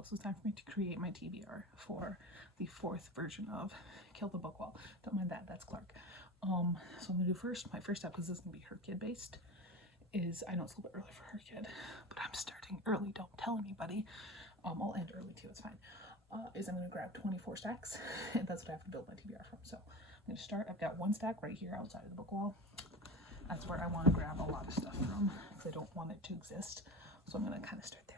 cool. So it's time for me to create my TBR for the 4th version of Kill the Book Wall. Don't mind that, that's Clark. So I'm gonna do my first step, because this is gonna be hrcyed based, is, I know it's a little bit early for hrcyed, but I'm starting early, don't tell anybody. I'll end early too, it's fine. Is I'm gonna grab 24 stacks, and that's what I have to build my TBR from. So I'm gonna start, I've got 1 stack right here outside of the book wall. That's where I want to grab a lot of stuff from, because I don't want it to exist. So I'm going to kind of start there.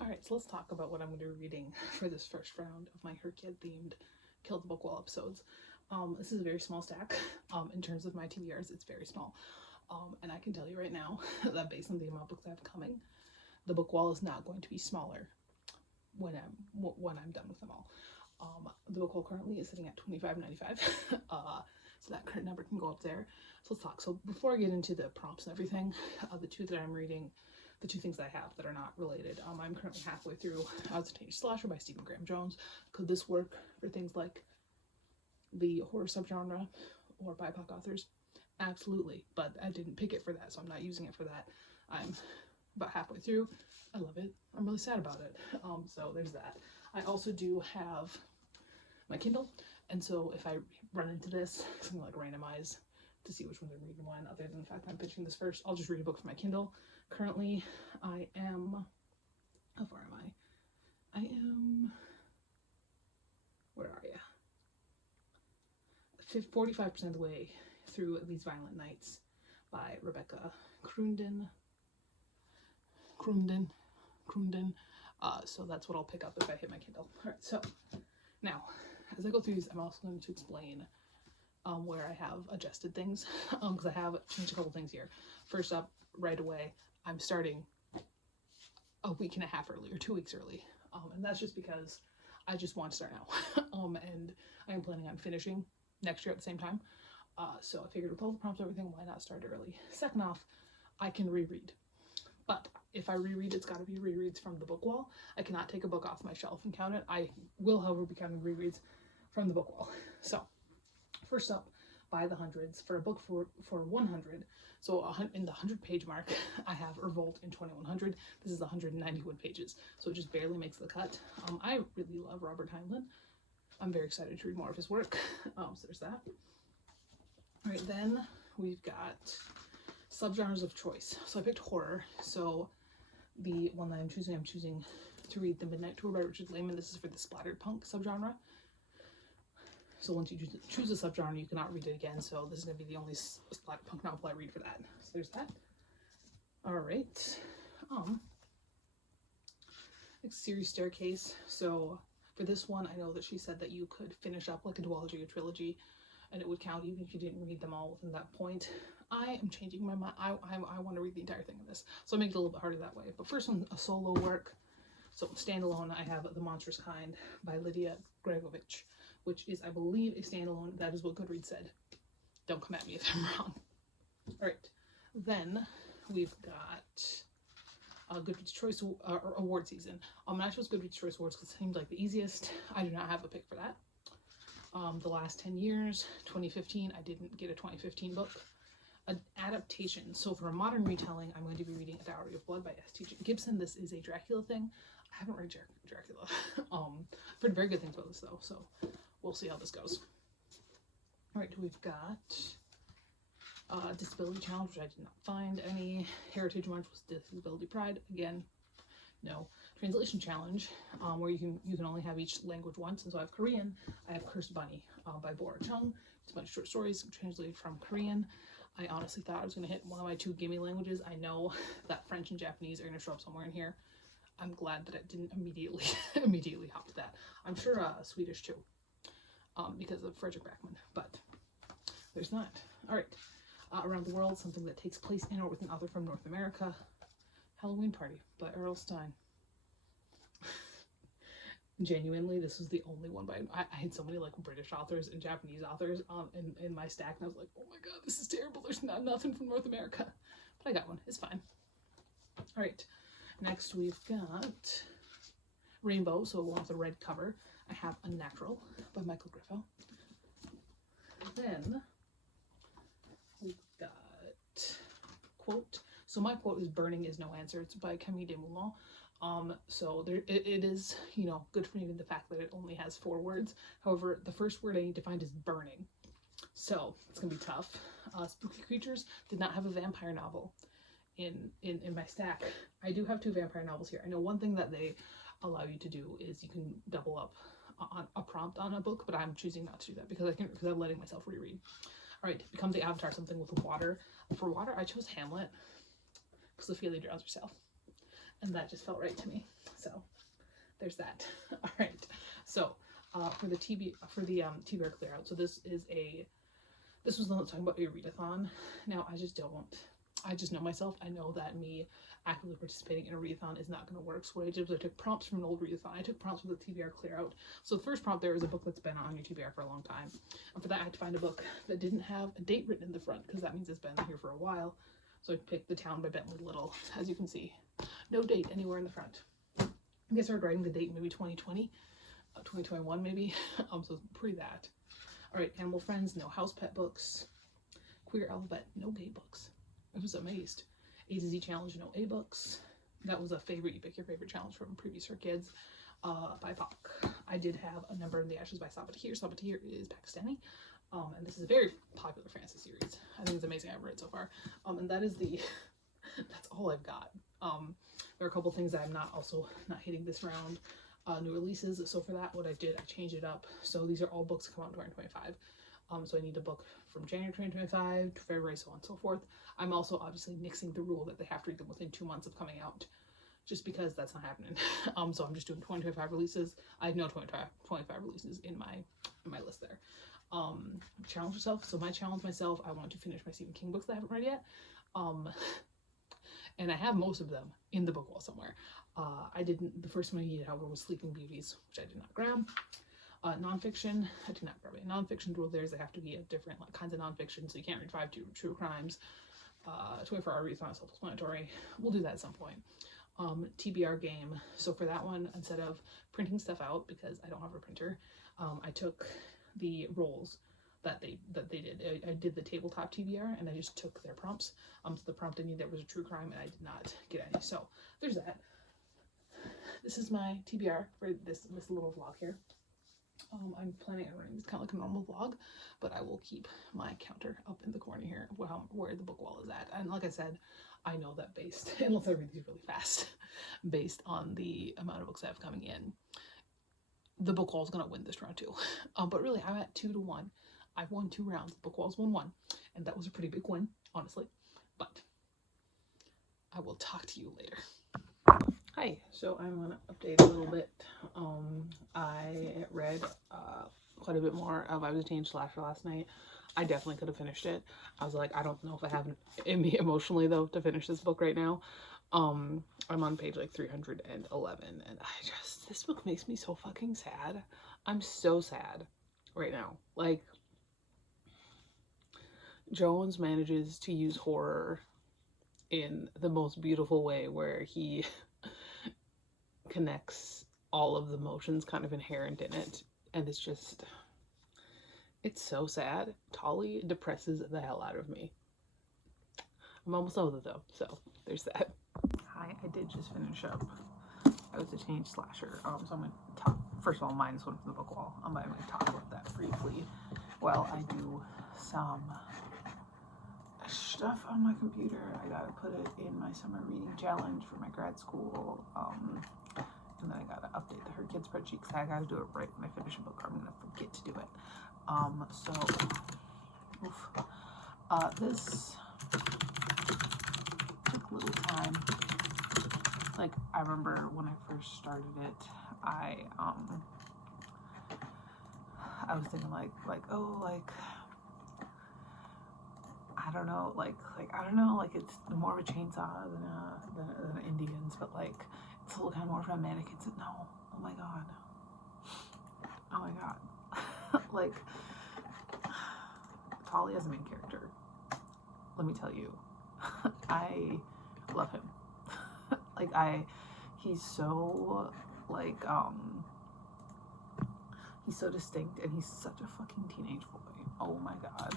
Alright, so let's talk about what I'm going to be reading for this first round of my hrcyed themed Kill the Book Wall episodes. This is a very small stack. In terms of my TBRs, it's very small. And I can tell you right now that based on the amount of books I have coming, the book wall is not going to be smaller when I'm done with them all. The book wall currently is sitting at $25.95, so that current number can go up there. So let's talk. So before I get into the prompts and everything, the 2 that I'm reading, the 2 things that I have that are not related, I'm currently halfway through It's a Teenage Slasher by Stephen Graham Jones. Could this work for things like the horror subgenre or BIPOC authors? Absolutely, but I didn't pick it for that, so I'm not using it for that. I'm about halfway through. I love it. I'm really sad about it. So there's that. I also do have my Kindle, and so if I run into this, I'm gonna like randomize to see which ones I'm reading when, other than the fact that I'm pitching this first. I'll just read a book from my Kindle. Currently, I am, how far am I? I am, where are you? 45% of the way through These Violent Nights by Rebecca Crunden. So that's what I'll pick up if I hit my Kindle. Alright, so now, as I go through these, I'm also going to explain where I have adjusted things, because I have changed a couple things here. First up, right away, I'm starting a week and a half early, or 2 weeks early, and that's just because I just want to start now, and I am planning on finishing next year at the same time, so I figured with all the prompts and everything, why not start early? Second off, I can reread, but if I reread, it's got to be rereads from the book wall. I cannot take a book off my shelf and count it. I will, however, be counting rereads from the book wall. So First up, by the hundreds, for a book for 100, so in the 100-page mark, I have Revolt in 2100. This is 191 pages, so it just barely makes the cut. I really love Robert Heinlein. I'm very excited to read more of his work. So there's that. All right, then we've got subgenres of choice. So I picked horror. So the one that I'm choosing to read The Midnight Tour by Richard Lehman. This is for the splattered punk subgenre. So once you choose a subgenre, you cannot read it again. So this is going to be the only splattered punk novel I read for that. So there's that. All right. Series Staircase. So for this one, I know that she said that you could finish up like a duology or trilogy, and it would count even if you didn't read them all within that point. I am changing my mind. I want to read the entire thing in this, so I make it a little bit harder that way. But first one, a solo work. So standalone, I have The Monstrous Kind by Lydia Gregovich, which is, I believe, a standalone. That is what Goodreads said. Don't come at me if I'm wrong. All right, then we've got Goodreads Choice Award season. I chose Goodreads Choice Awards because it seemed like the easiest. I do not have a pick for that. The last 10 years, 2015, I didn't get a 2015 book. An adaptation. So for a modern retelling, I'm going to be reading A Dowry of Blood by S.T. Gibson. This is a Dracula thing. I haven't read Dracula. I've heard very good things about this though, so we'll see how this goes. All right, we've got Disability Challenge, which I did not find any. Heritage Month was Disability Pride. Again, no. Translation Challenge, where you can only have each language once. And so I have Korean. I have Cursed Bunny by Bora Chung. It's a bunch of short stories translated from Korean. I honestly thought I was going to hit one of my two gimme languages. I know that French and Japanese are going to show up somewhere in here. I'm glad that I didn't immediately hop to that. I'm sure Swedish too, because of Frederick Backman. But there's that. All right. Around the World, something that takes place in or with an author from North America. Halloween Party by Earl Stein. Genuinely, this was the only one by, I had so many like British authors and Japanese authors in my stack, and I was like, oh my god, this is terrible. There's nothing from North America. But I got one. It's fine. All right. Next, we've got Rainbow, so one with the red cover. I have Unnatural by Michael Griffo. Then we've got Quote. So my quote is Burning is No Answer. It's by Camille Desmoulins. So it is, you know, good for me in the fact that it only has 4 words. However, the first word I need to find is burning. So it's gonna be tough. Spooky Creatures did not have a vampire novel in my stack. I do have 2 vampire novels here. I know one thing that they allow you to do is you can double up on a prompt on a book, but I'm choosing not to do that because I'm letting myself reread. All right, Become the Avatar, something with water. For water, I chose Hamlet because Ophelia drowns herself, and that just felt right to me. So there's that. All right. So for the TBR clear out. So this was the one talking about a readathon. Now I just know myself. I know that me actively participating in a readathon is not going to work. So what I did was I took prompts from an old readathon. I took prompts from the TBR clear out. So the first prompt there is a book that's been on your TBR for a long time. And for that I had to find a book that didn't have a date written in the front because that means it's been here for a while. So I picked The Town by Bentley Little. As you can see, no date anywhere in the front. I think I started writing the date maybe 2020, 2021 maybe. So pre that. All right, Animal Friends, no house pet books. Queer Alphabet, no gay books. I was amazed. A to Z Challenge, no A books. That was a favorite. You pick your favorite challenge from previous for kids. By Pak. I did have A Number in the Ashes by Sabatir. Sabatir is Pakistani. And this is a very popular fantasy series. I think it's amazing. I've read it so far. And that is that's all I've got. There are a couple things that I'm not hitting this round. New releases. So for that, what I did, I changed it up. So these are all books that come out in 2025. So I need a book from January 2025 to February, so on and so forth. I'm also obviously nixing the rule that they have to read them within 2 months of coming out, just because that's not happening. So I'm just doing 2025 releases. I have no 25 releases in my list there. Challenge yourself. So my challenge myself, I want to finish my Stephen King books that I haven't read yet. And I have most of them in the book wall somewhere. The first one I needed, however, was Sleeping Beauties, which I did not grab. Nonfiction, I did not grab it. Nonfiction rule there is they have to be of different kinds of nonfiction, so you can't read 5 true crimes. 24-hour readathon, self-explanatory. We'll do that at some point. TBR game. So for that one, instead of printing stuff out, because I don't have a printer, I took the rolls. that they did. I did the tabletop TBR, and I just took their prompts. So the prompt I needed was a true crime, and I did not get any. So there's that. This is my TBR for this little vlog here. I'm planning on running this kind of like a normal vlog, but I will keep my counter up in the corner here where the book wall is at. And like I said, I know that based, unless I read these really fast, based on the amount of books I have coming in, the book wall is going to win this round too. But really, I'm at 2-1. I've won 2 rounds. The book wall's won 1, and that was a pretty big win, honestly. But I will talk to you later. Hi, so I'm gonna update a little bit. I read quite a bit more of I Was a Teenage Slasher last night. I definitely could have finished it. I was like, I don't know if I have it in me emotionally though to finish this book right now. I'm on page like 311, and this book makes me so fucking sad. I'm so sad right now. Like, Jones manages to use horror in the most beautiful way, where he connects all of the emotions kind of inherent in it, and it's so sad. Tolly depresses the hell out of me. I'm almost done with it though, so there's that. Hi, I did just finish up I Was a Teenage Slasher. So I'm gonna talk, first of all, minus one from the book wall. I'm gonna talk about that briefly while I do some stuff on my computer. I gotta put it in my summer reading challenge for my grad school, and then I gotta update the hrcyed spreadsheet because I gotta do it right when I finish a book, or I'm gonna forget to do it. This took a little time. Like, I remember when I first started it, I was thinking like I don't know, it's more of a chainsaw than Indians, but like it's a little kind of more of a mannequins. No, oh my god, like Tolly as a main character, let me tell you, I love him. He's so like he's so distinct, and he's such a fucking teenage boy. Oh my god.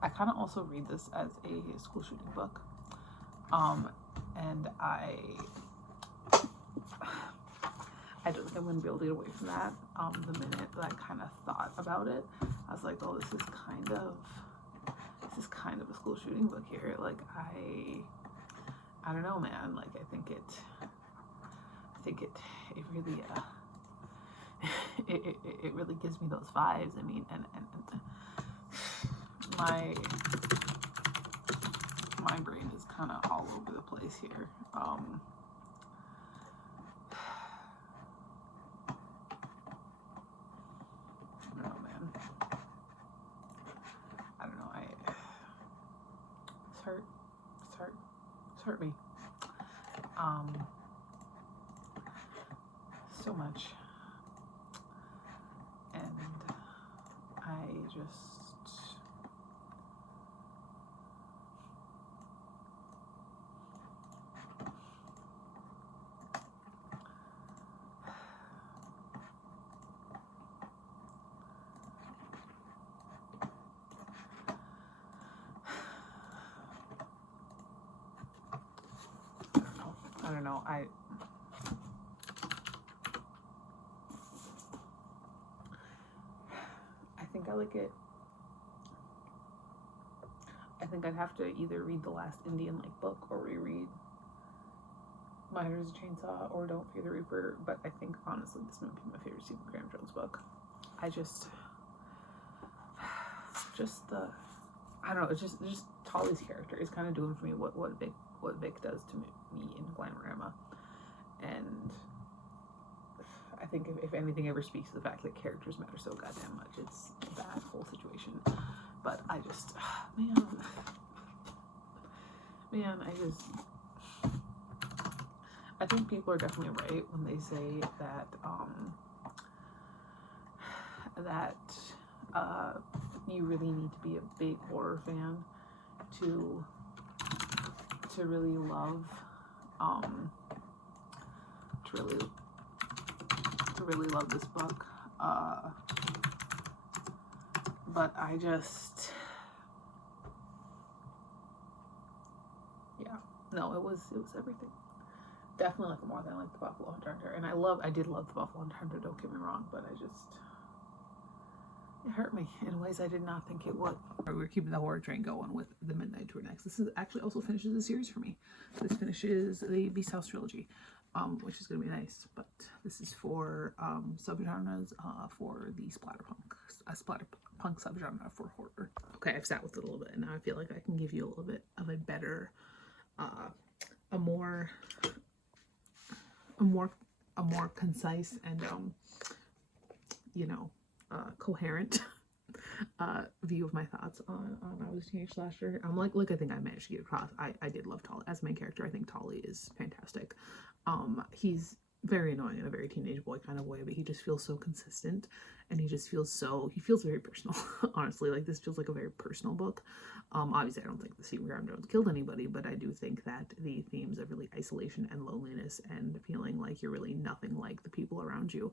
I kind of also read this as a school shooting book, and I don't think I'm going to be able to get away from that. The minute that I kind of thought about it, I was like, oh, this is kind of a school shooting book here. Like, I don't know, man. Like, I think it really it really gives me those vibes. I mean, and my brain is kind of all over the place here. I don't know, man. I don't know. It's hurt me. So much. And I don't know. I think I like it. I think I'd have to either read the last Indian book or reread Minor as a Chainsaw or Don't Fear the Reaper. But I think honestly this might be my favorite Stephen Graham Jones book. I don't know. It's just Tolly's character is kind of doing for me what Vic does to me in Glamorama. And I think if anything ever speaks to the fact that characters matter so goddamn much, it's that whole situation. But I just, I think people are definitely right when they say that you really need to be a big horror fan to really love to really love this book. But I just, yeah, no, it was everything. Definitely like more than I like the Buffalo Hunter. And I did love the Buffalo Hunter, don't get me wrong, but it hurt me in ways I did not think it would. We're keeping the horror train going with the Midnight Tour next. This is actually also finishes the series for me. This finishes the Beast House trilogy, which is going to be nice. But this is for subgenres for the splatterpunk subgenre for horror. Okay, I've sat with it a little bit, and now I feel like I can give you a little bit of a better, a more concise and you know, coherent view of my thoughts on I Was a Teenage Slasher. Like I think I managed to get across. I did love Tolly as a main character. I think Tolly is fantastic. He's very annoying in a very teenage boy kind of way, but he just feels so consistent, and he feels very personal. Honestly, like this feels like a very personal book. Obviously I don't think the Stephen Graham Jones killed anybody, but I do think that the themes of really isolation and loneliness and feeling like you're really nothing like the people around you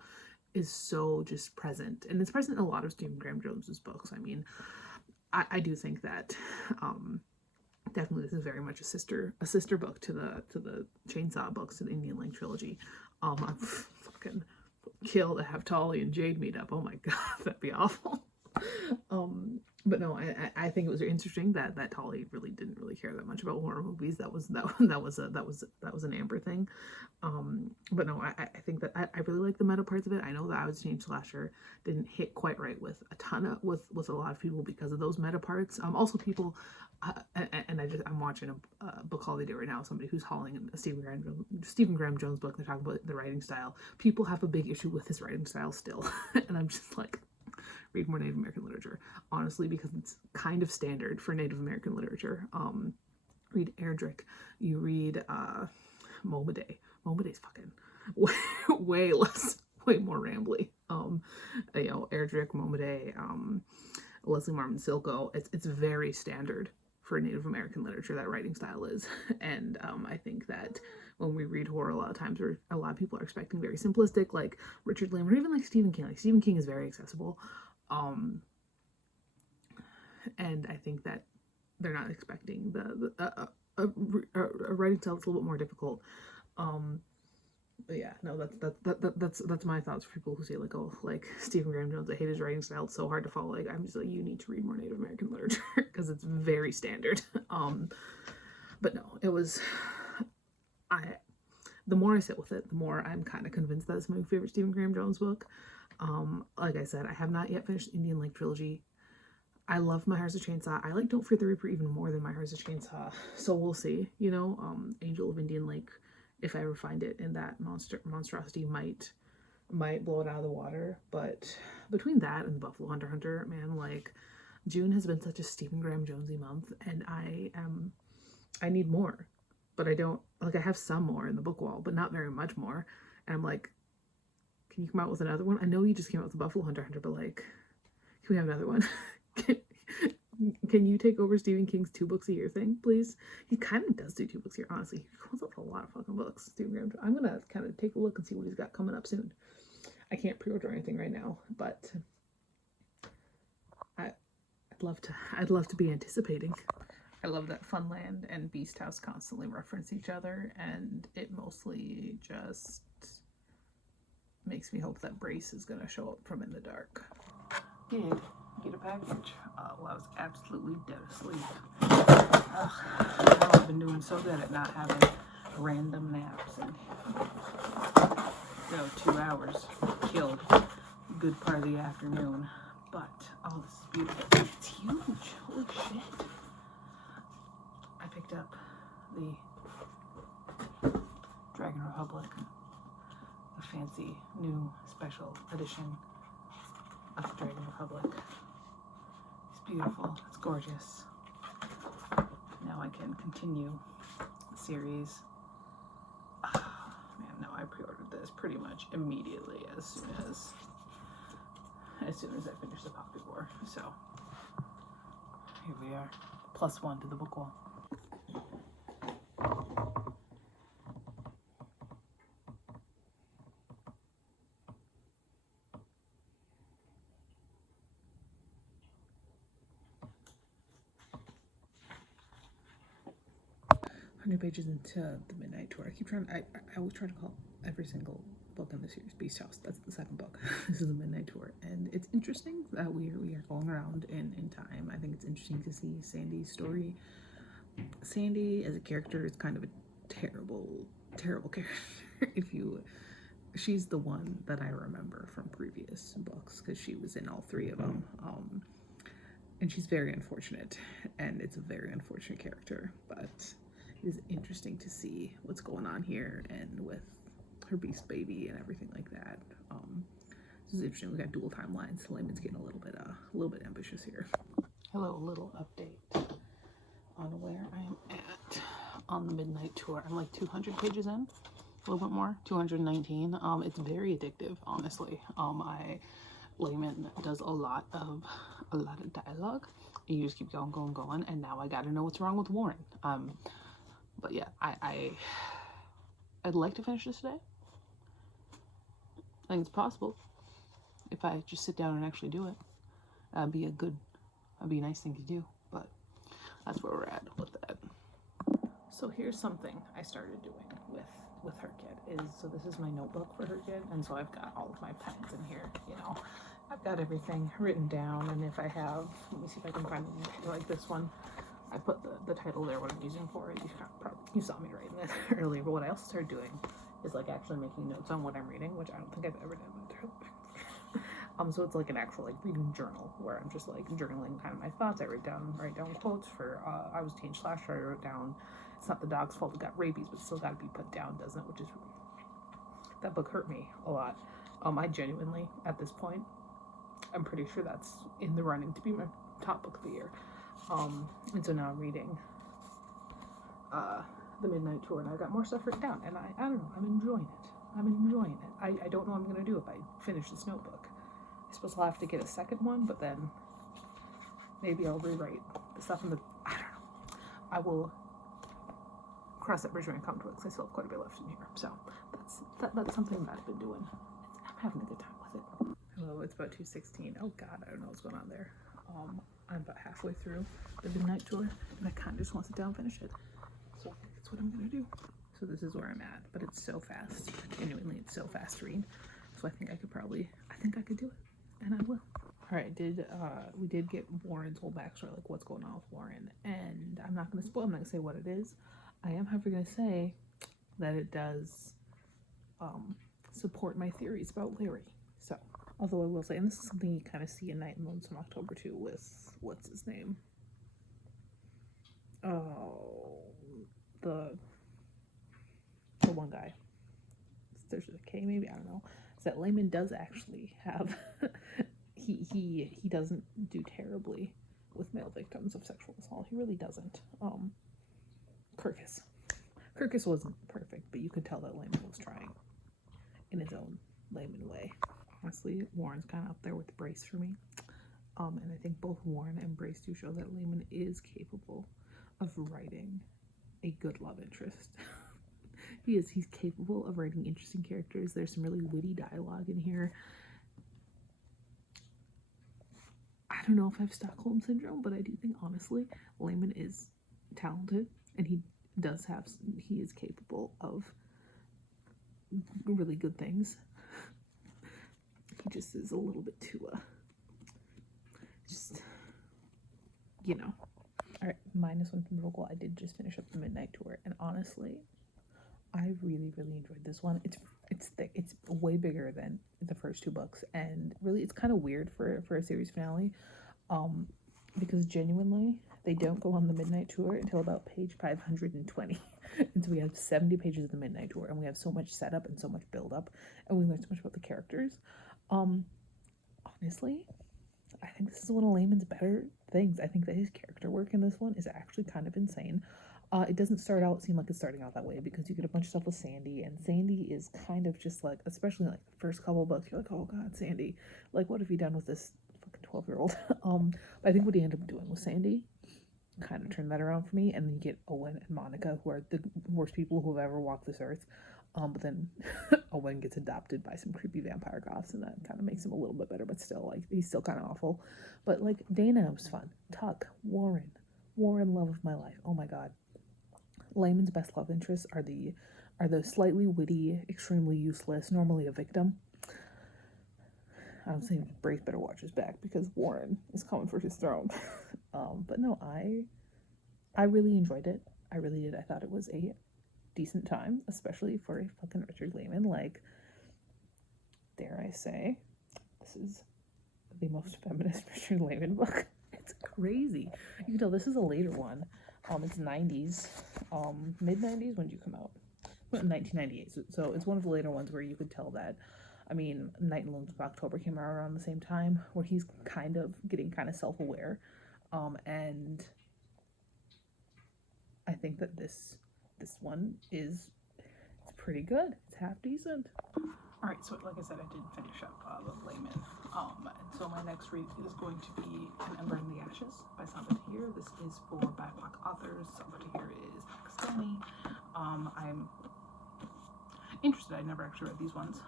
is so just present, and it's present in a lot of Stephen Graham Jones's books. I mean, I do think that definitely this is very much a sister book to the Chainsaw books, to the Indian Lake trilogy. I'm fucking kill to have Tolly and Jade meet up. Oh my god, that'd be awful. But no, I think it was interesting that Tolly really didn't really care that much about horror movies. That was an Amber thing. But no, I think that I really like the meta parts of it. I know that I Was a Teenage Slasher didn't hit quite right with with a lot of people because of those meta parts. Also people, and I'm watching a book holiday right now. Somebody who's hauling a Stephen Graham Jones book. They're talking about the writing style. People have a big issue with his writing style still, and I'm just like, read more Native American literature, honestly, because it's kind of standard for Native American literature. Read Erdrich, you read Momaday. Momaday's fucking way more rambly. You know, Erdrich, Momaday, Leslie Marmon Silko. It's very standard for Native American literature, that writing style is. And I think that when we read horror, a lot of times a lot of people are expecting very simplistic, like Richard Lamb, or even like Stephen King. Like Stephen King is very accessible. And I think that they're not expecting a writing style that's a little bit more difficult. But yeah, no, that's my thoughts for people who say like, oh, like Stephen Graham Jones, I hate his writing style, it's so hard to follow. Like, I'm just like, you need to read more Native American literature because it's very standard. But no, it was, the more I sit with it, the more I'm kind of convinced that it's my favorite Stephen Graham Jones book. Like I said, I have not yet finished Indian Lake trilogy. I love My Heart's a Chainsaw. I like Don't Fear the Reaper even more than My Heart's a Chainsaw. So we'll see, you know. Angel of Indian Lake, if I ever find it in that monstrosity, might blow it out of the water. But between that and the Buffalo Hunter, man, like, June has been such a Stephen Graham Jonesy month, and I need more. But I don't, like, I have some more in the book wall, but not very much more. And I'm like, can you come out with another one? I know you just came out with the Buffalo Hunter, but like, can we have another one? Can you take over Stephen King's 2 books a year thing, please? He kind of does do 2 books a year, honestly. He comes up with a lot of fucking books, Stephen Graham. I'm gonna kind of take a look and see what he's got coming up soon. I can't pre-order anything right now, but I'd love to be anticipating. I love that Funland and Beast House constantly reference each other, and it mostly just makes me hope that Brace is gonna show up from In the Dark. Did get a package. Well, I was absolutely dead asleep. I've been doing so good at not having random naps, and 2 hours killed a good part of the afternoon. But oh, this is beautiful. It's huge. Holy shit! I picked up the Dragon Republic, the fancy new special edition of Dragon Republic. It's beautiful. It's gorgeous. Now I can continue the series. Oh, man, no, I pre-ordered this pretty much immediately as soon as I finished the Poppy War. So here we are, +1 to the book wall. 100 pages into the Midnight Tour. I always try to call every single book in the series Beast House. That's the second book. This is the Midnight Tour, and it's interesting that we are going around in time. I think it's interesting to see Sandy's story. Sandy as a character is kind of a terrible character. She's the one that I remember from previous books because she was in all three of them. And she's very unfortunate, and it's a very unfortunate character, but it is interesting to see what's going on here and with her beast baby and everything like that. This is interesting. We got dual timelines. Layman's getting a little bit ambitious here. Hello, little update on where I am at on the Midnight Tour. I'm like 200 pages in, a little bit more, 219. It's very addictive, honestly. Layman does a lot of dialogue. You just keep going, and now I gotta know what's wrong with Warren. But yeah, I'd like to finish this today. I think it's possible if I just sit down and actually do it. That'd be a nice thing to do. But that's where we're at with that. So here's something I started doing with her kid so this is my notebook for her kid, and so I've got all of my pens in here, you know. I've got everything written down, and if I have, let me see if I can find one like this one. I put the title there, what I'm using for it. You saw me writing this earlier, but what I also started doing is like actually making notes on what I'm reading, which I don't think I've ever done that. So it's like an actual like reading journal where I'm just like journaling kind of my thoughts. I write down quotes for I was teen slasher. I wrote down, it's not the dog's fault it got rabies, but still got to be put down, doesn't it? Which is, that book hurt me a lot. I genuinely, at this point, I'm pretty sure that's in the running to be my top book of the year. And so now I'm reading the Midnight Tour, and I've got more stuff written down, and I don't know, I'm enjoying it. I don't know what I'm gonna do if I finish this notebook. I suppose I'll have to get a second one, but then maybe I'll rewrite the stuff in the, I don't know. I will cross that bridge when I come to it, because I still have quite a bit left in here. So that's something that I've been doing. I'm having a good time with it. Hello, it's about 2:16. Oh God, I don't know what's going on there. I'm about halfway through the Midnight Tour, and I kind of just want to sit down and finish it. So I think that's what I'm gonna do. So this is where I'm at, but it's so fast. Genuinely, it's so fast to read. So I think I could do it, and I will. All right, we did get Warren's whole backstory, like what's going on with Warren, and I'm not gonna spoil. I'm not gonna say what it is. I am, however, gonna say that it does support my theories about Larry. So, although I will say, and this is something you kind of see in Night and Lonesome October too, with what's his name? Oh, the one guy. There's a K, maybe, I don't know. Is that Layman does actually have he doesn't do terribly with male victims of sexual assault. He really doesn't. Kirkus wasn't perfect, but you could tell that Layman was trying in his own Layman way. Honestly, Warren's kind of up there with Brace for me. And I think both Warren and Brace do show that Layman is capable of writing a good love interest. He's capable of writing interesting characters. There's some really witty dialogue in here. I don't know if I have Stockholm Syndrome, but I do think, honestly, Layman is talented, and he is capable of really good things. He just is a little bit too, just, you know. All right, -1 from Vogel. I did just finish up the Midnight Tour, and honestly, I really, really enjoyed this one. It's thick. It's way bigger than the first two books, and really, it's kind of weird for a series finale, because genuinely, they don't go on the Midnight Tour until about page 520, and so we have 70 pages of the Midnight Tour, and we have so much setup and so much build up, and we learn so much about the characters. Honestly, I think this is one of Layman's better things. I think that his character work in this one is actually kind of insane. It doesn't seem like it's starting out that way, because you get a bunch of stuff with Sandy, and Sandy is kind of just like, especially like the first couple of books, you're like, oh God, Sandy, like what have you done with this fucking 12-year-old? But I think what he ended up doing with Sandy kind of turned that around for me, and then you get Owen and Monica, who are the worst people who have ever walked this earth. But then Owen gets adopted by some creepy vampire goths, and that kind of makes him a little bit better, but still, like, he's still kind of awful. But, like, Dana was fun. Tuck, Warren, love of my life. Oh my God. Layman's best love interests are the slightly witty, extremely useless, normally a victim. I'm saying Brace better watch his back because Warren is coming for his throne. But no, I really enjoyed it. I really did. I thought it was a decent time, especially for a fucking Richard Layman. Like, dare I say, this is the most feminist Richard Layman book. It's crazy. You can tell this is a later one. It's 90s, mid 90s. When did you come out? 1998. So it's one of the later ones where you could tell that. I mean, Night and Lilies of October came out around the same time, where he's kind of getting kind of self-aware, and I think that this one is pretty good. It's half decent. All right, so like I said, I did finish up the Layman, and so my next read is going to be An Ember in the Ashes by Samba Tahir. This is for BIPOC authors. Samba Tahir is Pakistani. I'm interested. I never actually read these ones.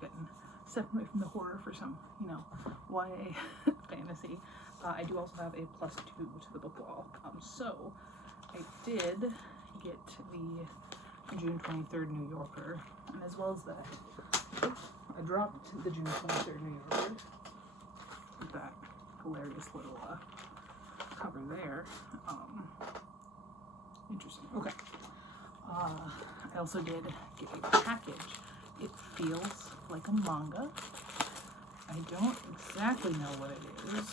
Getting stepping away from the horror for some, YA fantasy. I do also have a +2 to the book wall. So I did get the June 23rd New Yorker, and as well as that, I dropped the June 23rd New Yorker with that hilarious little cover there. Interesting. Okay. I also did get a package. It feels like a manga. I don't exactly know what it is.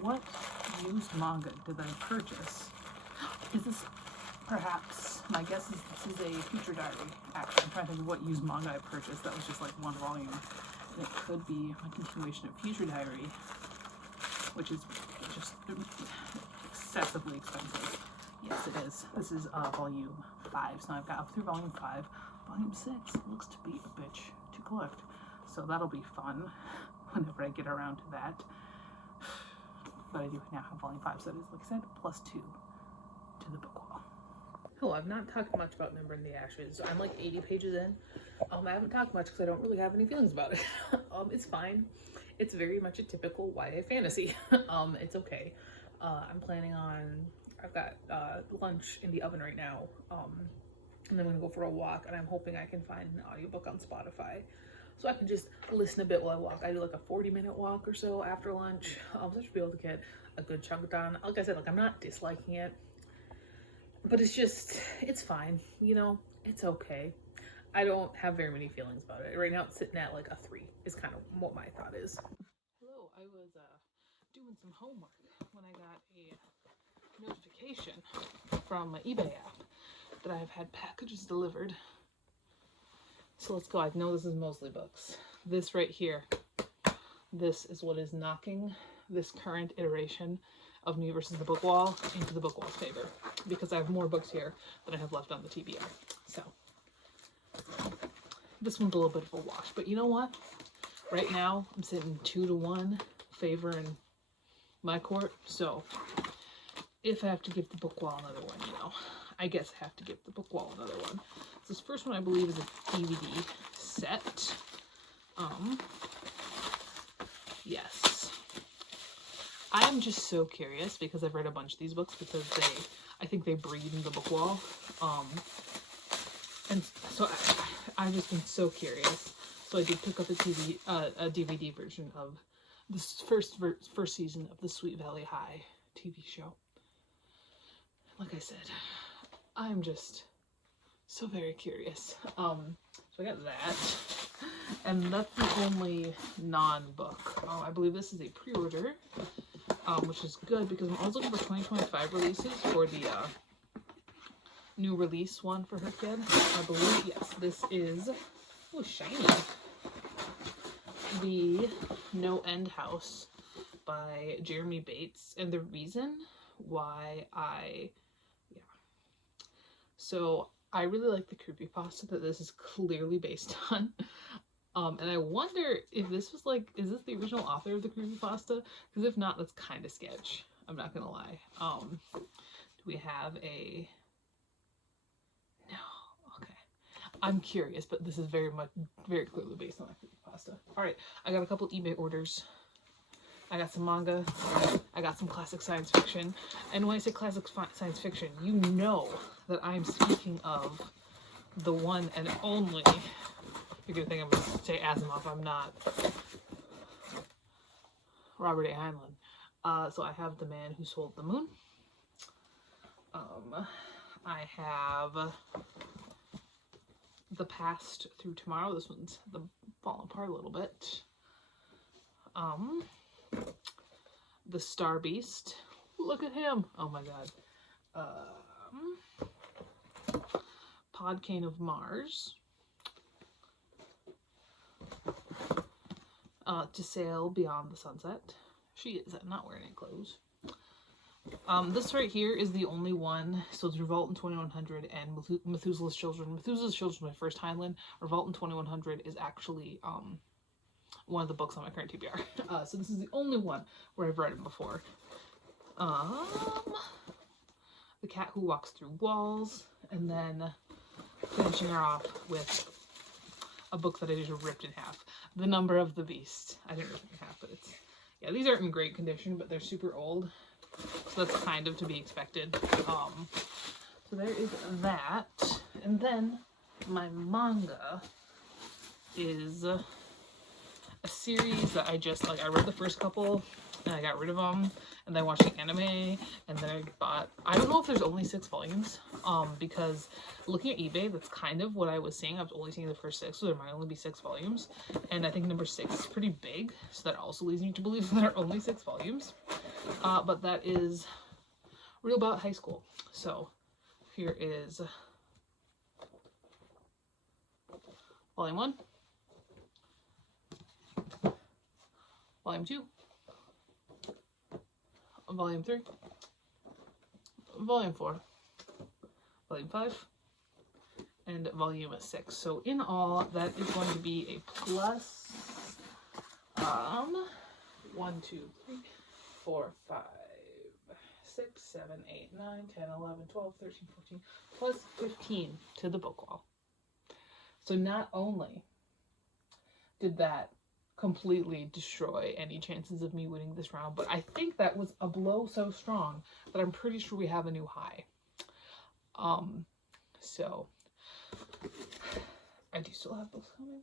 What used manga did I purchase? Is this perhaps, my guess is this is a Future Diary. Actually, I'm trying to think of what used manga I purchased. That was just like one volume. And it could be a continuation of Future Diary, which is just excessively expensive. Yes, it is. This is volume 5. So I've got up through volume 5. Volume 6 looks to be a bitch to collect. So that'll be fun whenever I get around to that. But I do now have volume 5, so it is, like I said, +2 to the book wall. Hello, I've not talked much about Ember in the Ashes. I'm like 80 pages in. I haven't talked much because I don't really have any feelings about it. It's fine. It's very much a typical YA fantasy. It's okay. I'm planning on, I've got lunch in the oven right now, and then I'm gonna go for a walk, and I'm hoping I can find an audiobook on Spotify so I can just listen a bit while I walk. I do like a 40-minute walk or so after lunch, so I should be able to get a good chunk done. Like I said, like I'm not disliking it, but it's just, it's fine, it's okay. I don't have very many feelings about it. Right now it's sitting at like a 3 is kind of what my thought is. Hello, I was doing some homework when I got a notification from my eBay app that I've had packages delivered. So let's go. I know this is mostly books. This right here, this is what is knocking this current iteration of Me versus the Book Wall into the book wall's favor, because I have more books here than I have left on the TBR. So this one's a little bit of a wash, but you know what? Right now I'm sitting 2-1 favor in my court. So if I have to give the book wall another one, I guess I have to give the book wall another one. So this first one I believe is a DVD set. Yes. I'm just so curious because I've read a bunch of these books because I think they breed in the book wall. And so I've just been so curious. So I did pick up a DVD version of this first season of the Sweet Valley High TV show. Like I said, I'm just so very curious. So I got that, and that's the only non-book. I believe this is a pre-order, which is good because I'm always looking for 2025 releases for the new release one for hrcyed. I believe, yes, this is, oh, shiny, the No End House by Jeremy Bates. And the reason why so I really like the creepypasta that this is clearly based on. And I wonder if this was like, is this the original author of the creepypasta? Because if not, that's kind of sketch. I'm not gonna lie. Do we have a, no, okay. I'm curious, but this is very clearly based on a creepypasta. All right, I got a couple eBay orders I got some manga, I got some classic science fiction, and when I say classic science fiction, you know that I'm speaking of the one and only, you're gonna think I'm gonna say Asimov, I'm not, Robert A. Heinlein. So I have The Man Who Sold the Moon. I have The Past Through Tomorrow. This one's falling apart a little bit. The Star Beast. Look at him. Oh my god. Podcane of Mars. To Sail Beyond the Sunset. She is not wearing any clothes. This right here is the only one. So it's Revolt in 2100 and Methuselah's Children. Methuselah's Children is my first Heinlein. Revolt in 2100 is actually one of the books on my current TBR. So this is the only one where I've read it before. The Cat Who Walks Through Walls, and then finishing her off with a book that I just ripped in half. The Number of the Beast. I didn't rip it in half, but it's, yeah, these aren't in great condition, but they're super old. So that's kind of to be expected. So there is that. And then my manga is a series that I just, like, I read the first couple and I got rid of them, and then I watched the anime, and then I bought, I don't know if there's only 6 volumes, because looking at eBay, that's kind of what I was seeing. I was only seeing the first 6, so there might only be 6 volumes, and I think number 6 is pretty big, so that also leads me to believe there are only 6 volumes, but that is real about high school. So here is volume 1, volume 2, volume 3, volume 4, volume 5, and volume 6. So in all, that is going to be a plus 1, 2, 3, 4, 5, 6, 7, 8, 9, 10, 11, 12, 13, 14, plus 15 to the book wall. So not only did that completely destroy any chances of me winning this round, but I think that was a blow so strong that I'm pretty sure we have a new high. So I do still have books coming.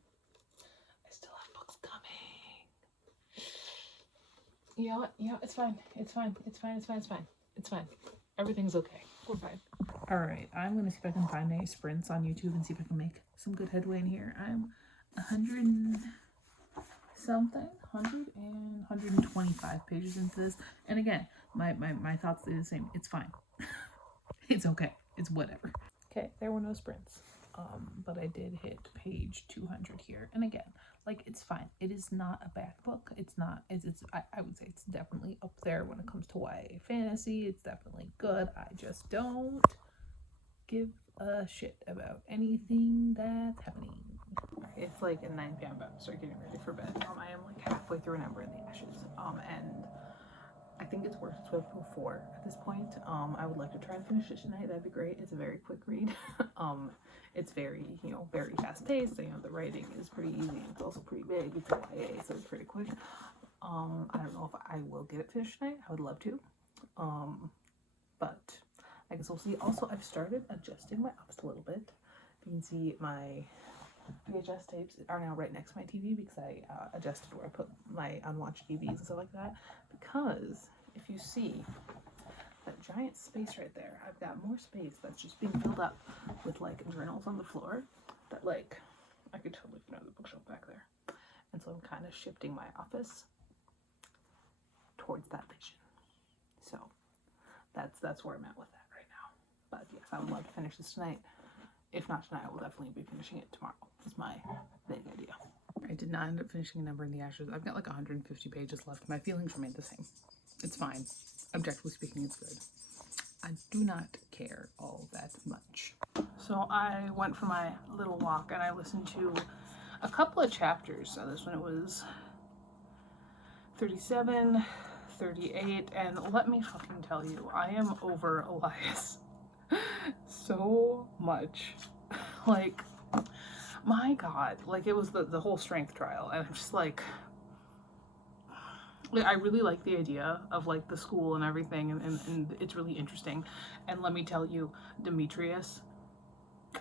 I still have books coming. You know what? Yeah, it's fine. It's fine. It's fine. It's fine. It's fine. It's fine. Everything's okay. We're fine. All right, I'm gonna see if I can find any sprints on YouTube and see if I can make some good headway in here. I'm 100 and something, 100 and 125 pages into this, and again, my thoughts are the same. It's fine. It's okay. It's whatever. Okay, there were no sprints, but I did hit page 200 here, and again, like, it's fine. It is not a bad book. It's not. I would say it's definitely up there when it comes to YA fantasy. It's definitely good. I just don't give a shit about anything that's happening. It's like at 9 p.m. I'm start getting ready for bed. I am like halfway through An Ember in the Ashes. And I think it's worth its weight before at this point. I would like to try and finish it tonight. That'd be great. It's a very quick read. It's very, very fast paced. The writing is pretty easy. It's also pretty big. It's YA, so it's pretty quick. I don't know if I will get it finished tonight. I would love to. But I guess we'll see. Also, I've started adjusting my ups a little bit. You can see my VHS tapes are now right next to my TV because I adjusted where I put my unwatched DVDs and stuff like that. Because if you see that giant space right there, I've got more space that's just being filled up with like journals on the floor that like I could totally fit another bookshelf back there. And so I'm kind of shifting my office towards that vision. So that's where I'm at with that right now. But yes, I would love to finish this tonight. If not tonight, I will definitely be finishing it tomorrow. Is my big idea. I did not end up finishing An Ember in the Ashes. I've got like 150 pages left. My feelings remain the same. It's fine. Objectively speaking, it's good. I do not care all that much. So I went for my little walk and I listened to a couple of chapters. So this one, it was 37, 38, and let me fucking tell you, I am over Elias so much. Like, my god, like, it was the whole strength trial, and I'm just like, I really like the idea of like the school and everything, and it's really interesting. And let me tell you, Demetrius,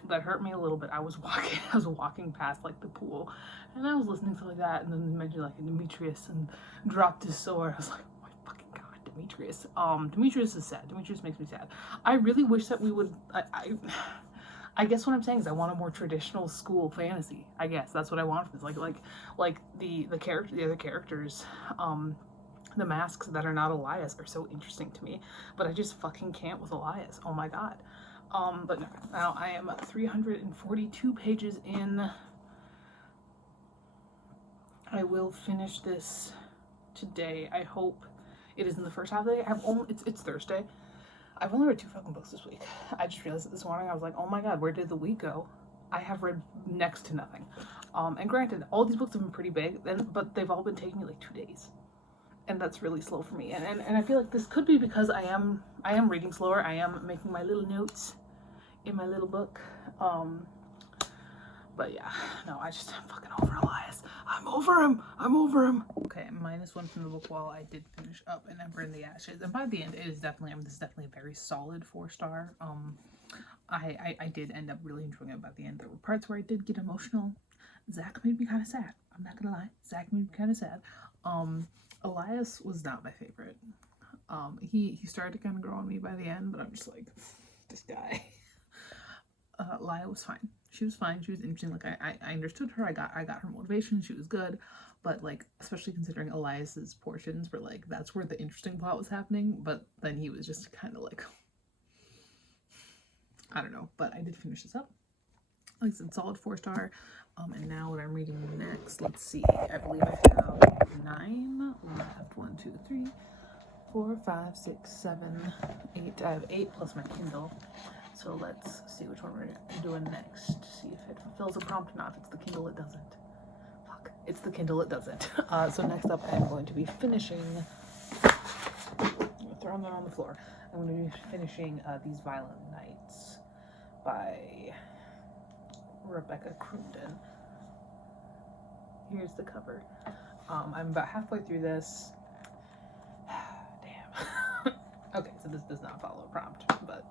that hurt me a little bit. I was walking past like the pool, and I was listening to like that, and then they mentioned like Demetrius and dropped his sword. I was like, oh my fucking god, Demetrius. Demetrius is sad. Demetrius makes me sad. I really wish that we would. I guess what I'm saying is I want a more traditional school fantasy. I guess that's what I want from this. Like the other characters, the masks that are not Elias are so interesting to me. But I just fucking can't with Elias. Oh my god. But no, now I am 342 pages in. I will finish this today. I hope it is in the first half of the day. It's Thursday. I've only read 2 fucking books this week. I just realized it this morning. I was like, oh my god, where did the week go? I have read next to nothing. And granted, all these books have been pretty big, but they've all been taking me like 2 days. And that's really slow for me. And I feel like this could be because I am reading slower. I am making my little notes in my little book. But yeah, no, I'm fucking over Elias. I'm over him. Okay, -1 from the book while I did finish up An Ember in the Ashes. And by the end, it is definitely, this is definitely a very solid 4-star. I did end up really enjoying it by the end. There were parts where I did get emotional. Zach made me kind of sad. I'm not gonna lie. Zach made me kind of sad. Elias was not my favorite. He started to kind of grow on me by the end, but I'm just like, this guy. Laya was fine. She was fine. She was interesting. Like I understood her. I got her motivation. She was good. But like, especially considering Elias's portions were like, that's where the interesting plot was happening. But then he was just kind of like, I don't know. But I did finish this up. Like I said, solid 4-star. And now what I'm reading next, let's see. I believe I have 9 left. 1, 2, 3, 4, 5, 6, 7, 8. I have 8 plus my Kindle. So let's see which one we're doing next. See if it fulfills a prompt or not. If it's the Kindle, it doesn't. Fuck. It's the Kindle, it doesn't. So next up, I'm going to be finishing. I'm throwing that on the floor. I'm going to be finishing These Violent Nights by Rebecca Crumden. Here's the cover. I'm about halfway through this. Damn. Okay, so this does not follow a prompt, but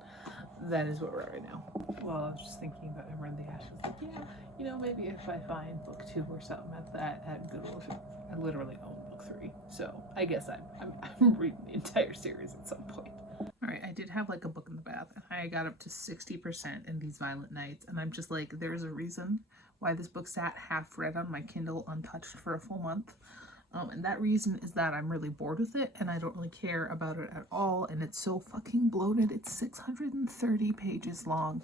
that is where we're at right now. Well, I was just thinking about Ember in the Ashes. Like, yeah, you know, maybe if I find book 2 or something at Goodwill, I literally own book 3, so I guess I'm reading the entire series at some point. All right, I did have like a book in the bath, and I got up to 60% in These Violent Nights, and I'm just like, there's a reason why this book sat half read on my Kindle untouched for a full month. And that reason is that I'm really bored with it and I don't really care about it at all, and it's so fucking bloated. It's 630 pages long,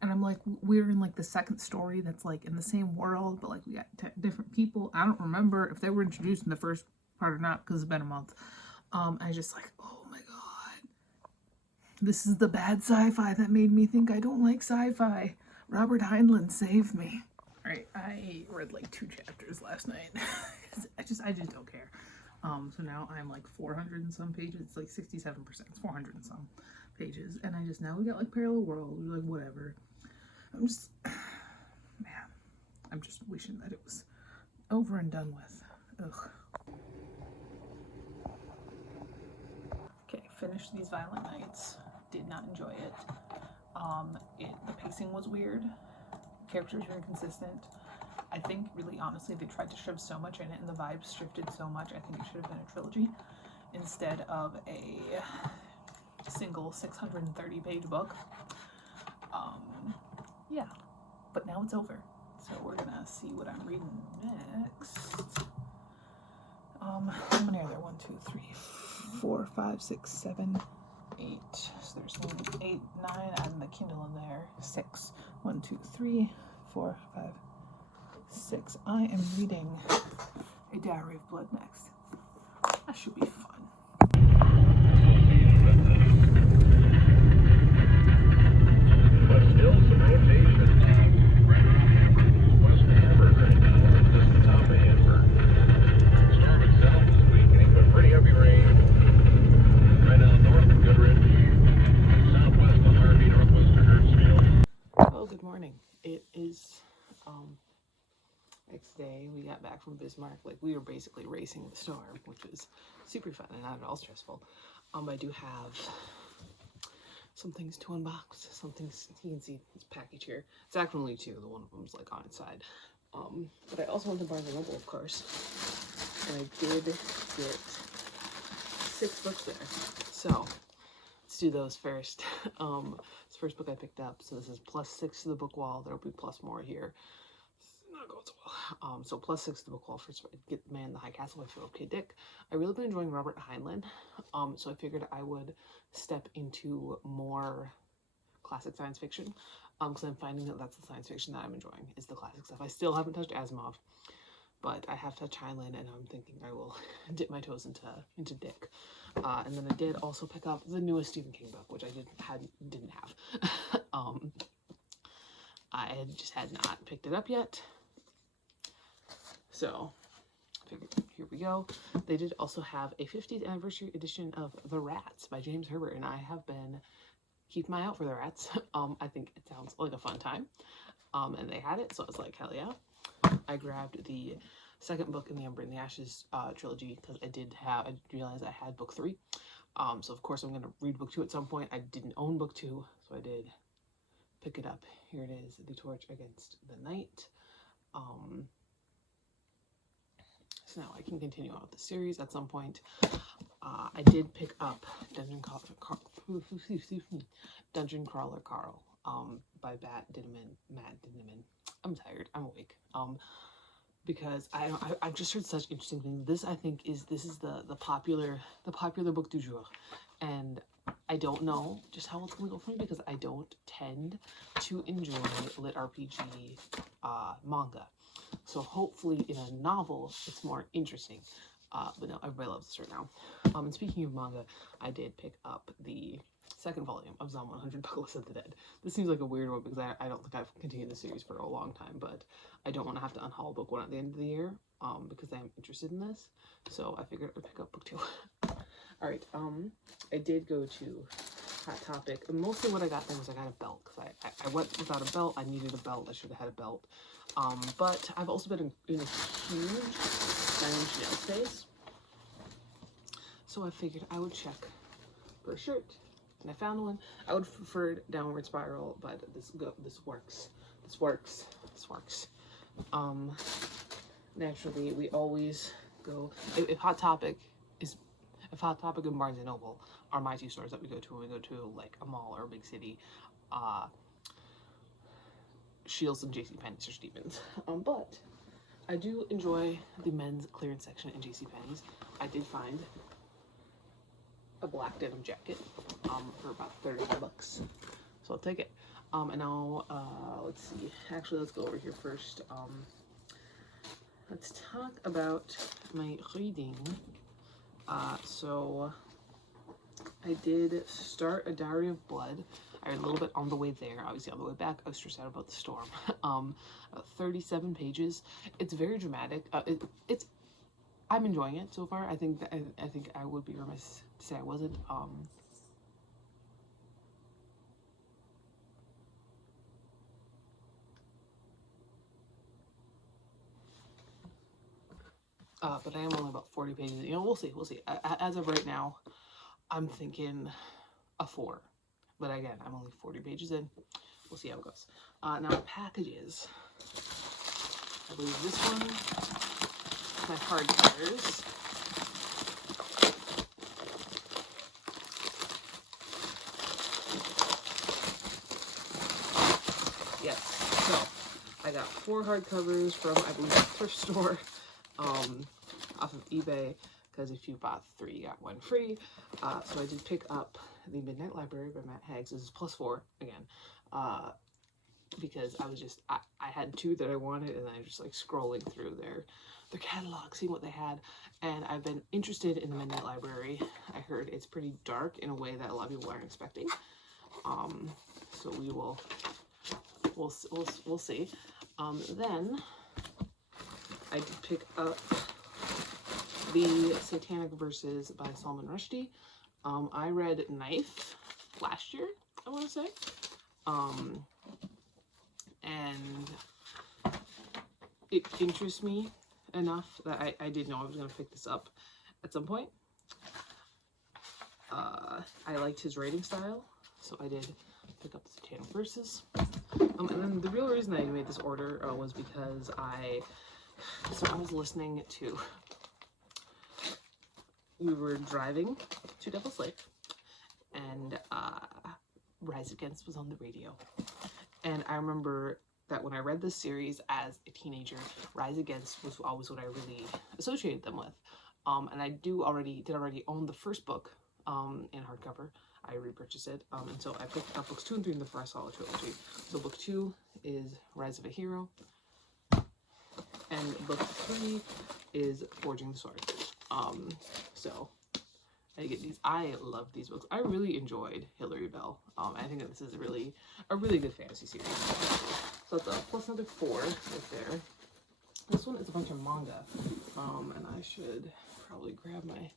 and I'm like, we're in like the second story that's like in the same world, but like we got different people. I don't remember if they were introduced in the first part or not because it's been a month. I just like, oh my god, this is the bad sci-fi that made me think I don't like sci-fi. Robert Heinlein, save me. All right, I read like 2 chapters last night. I just don't care. So now I'm like 400 and some pages. It's like 67%. It's 400 and some pages, and now we got like Parallel World, like whatever. I'm just, man, I'm just wishing that it was over and done with. Ugh. Okay, finished These Violent Nights. Did not enjoy it. The pacing was weird. Characters were inconsistent. I think, really honestly, they tried to shove so much in it, and the vibes shifted so much. I think it should have been a trilogy instead of a single 630-page book. Yeah, but now it's over, so we're gonna see what I'm reading next. How many are there? 1, 2, 3, 4, 5, 6, 7, 8. So there's 8, 9, adding the Kindle in there. 6. 1, 2, 3, 4, 5, 6. I am reading A Diary of Blood next. That should be fun. But still some rotation. West Hamburg right now. This is the top of Hamburg. The storm itself is weakening, but pretty heavy rain. Right now north of Goodrich. Southwest of Harvey, northwest of Hertzfield. Oh, good morning. It is, it's day we got back from Bismarck, like we were basically racing the storm, which was super fun and not at all stressful. I do have some things to unbox, some things you can see this package here. It's actually only two, the one of them's like on its side. But I also went to Barnes & Noble, of course, and I did get 6 books there. So let's do those first. It's the first book I picked up, so this is +6 to the book wall. There'll be plus more here. Not going so well. So +6 to the book wall for Get Man in the High Castle by Philip K. Dick. I really been enjoying Robert Heinlein, so I figured I would step into more classic science fiction, because I'm finding that that's the science fiction that I'm enjoying, is the classic stuff. I still haven't touched Asimov, but I have touched Heinlein, and I'm thinking I will dip my toes into Dick. And then I did also pick up the newest Stephen King book, which I didn't have. I just had not picked it up yet. So, I figured, here we go. They did also have a 50th anniversary edition of The Rats by James Herbert, and I have been keeping my eye out for The Rats. I think it sounds like a fun time. And they had it, so I was like, hell yeah. I grabbed the second book in the Ember and the Ashes trilogy, because I realized I had book 3. So of course I'm going to read book 2 at some point. I didn't own book 2, so I did pick it up. Here it is, The Torch Against the Night. So now I can continue on with the series at some point. I did pick up Dungeon Crawler Carl by Matt Dinneman. I'm tired. I'm awake. Because I've just heard such interesting things. This I think is the popular book du jour, and I don't know just how it's gonna go for me because I don't tend to enjoy lit RPG manga. So hopefully in a novel it's more interesting. But no, everybody loves this right now. And speaking of manga, I did pick up the second volume of Zom 100 Bucklist of the Dead. This seems like a weird one because I don't think I've continued the series for a long time, but I don't want to have to unhaul book 1 at the end of the year, because I'm interested in this. So I figured I would pick up book 2. Alright, I did go to Hot Topic, and mostly what I got there was I got a belt, because I went without a belt. I needed a belt. I should have had a belt. But I've also been in a huge Nine Inch Nails phase, so I figured I would check for a shirt. And I found one. I would have preferred Downward Spiral, but this works. This works. Naturally, we always go. If Hot Topic and Barnes & Noble are my 2 stores that we go to when we go to like a mall or a big city, Shields and JCPenney's or Stevens. But I do enjoy the men's clearance section in JCPenney's. I did find a black denim jacket for about 30 bucks, so I'll take it. And now let's see, actually let's go over here first. Let's talk about my reading. So I did start A Diary of Blood. I read a little bit on the way there. Obviously on the way back I was stressed out about the storm. 37 pages. It's very dramatic. I'm enjoying it so far. I think I would be remiss to say I wasn't. But I am only about 40 pages. You know, we'll see. As of right now, I'm thinking a 4. But again, I'm only 40 pages in. We'll see how it goes. Now the packages. I believe this one, my hardcovers. Yes, so I got 4 hardcovers from, I believe, a thrift store off of eBay, because if you bought 3, you got 1 free. So I did pick up The Midnight Library by Matt Haig. This is +4 again, because I was just, I had 2 that I wanted, and I was just like scrolling through their catalog, seeing what they had, and I've been interested in The Midnight Library. I heard it's pretty dark in a way that a lot of people aren't expecting. So we'll see. Then I did pick up The Satanic Verses by Salman Rushdie. I read Knife last year, I want to say. And it interests me enough that I did know I was going to pick this up at some point. I liked his writing style, so I did pick up the Satanic Verses. And then the real reason I made this order was because I was listening to, we were driving to Devil's Lake, and Rise Against was on the radio. And I remember that when I read this series as a teenager, Rise Against was always what I really associated them with. And I did already own the first book in hardcover. I repurchased it, and so I picked up books 2 and 3 before I saw the trilogy. So book 2 is Rise of a Hero, and book 3 is Forging the Sword. So I get these. I love these books. I really enjoyed Hilary Bell. I think that this is a really good fantasy series. So it's a plus another 4 right there. This one is a bunch of manga, and I should probably grab my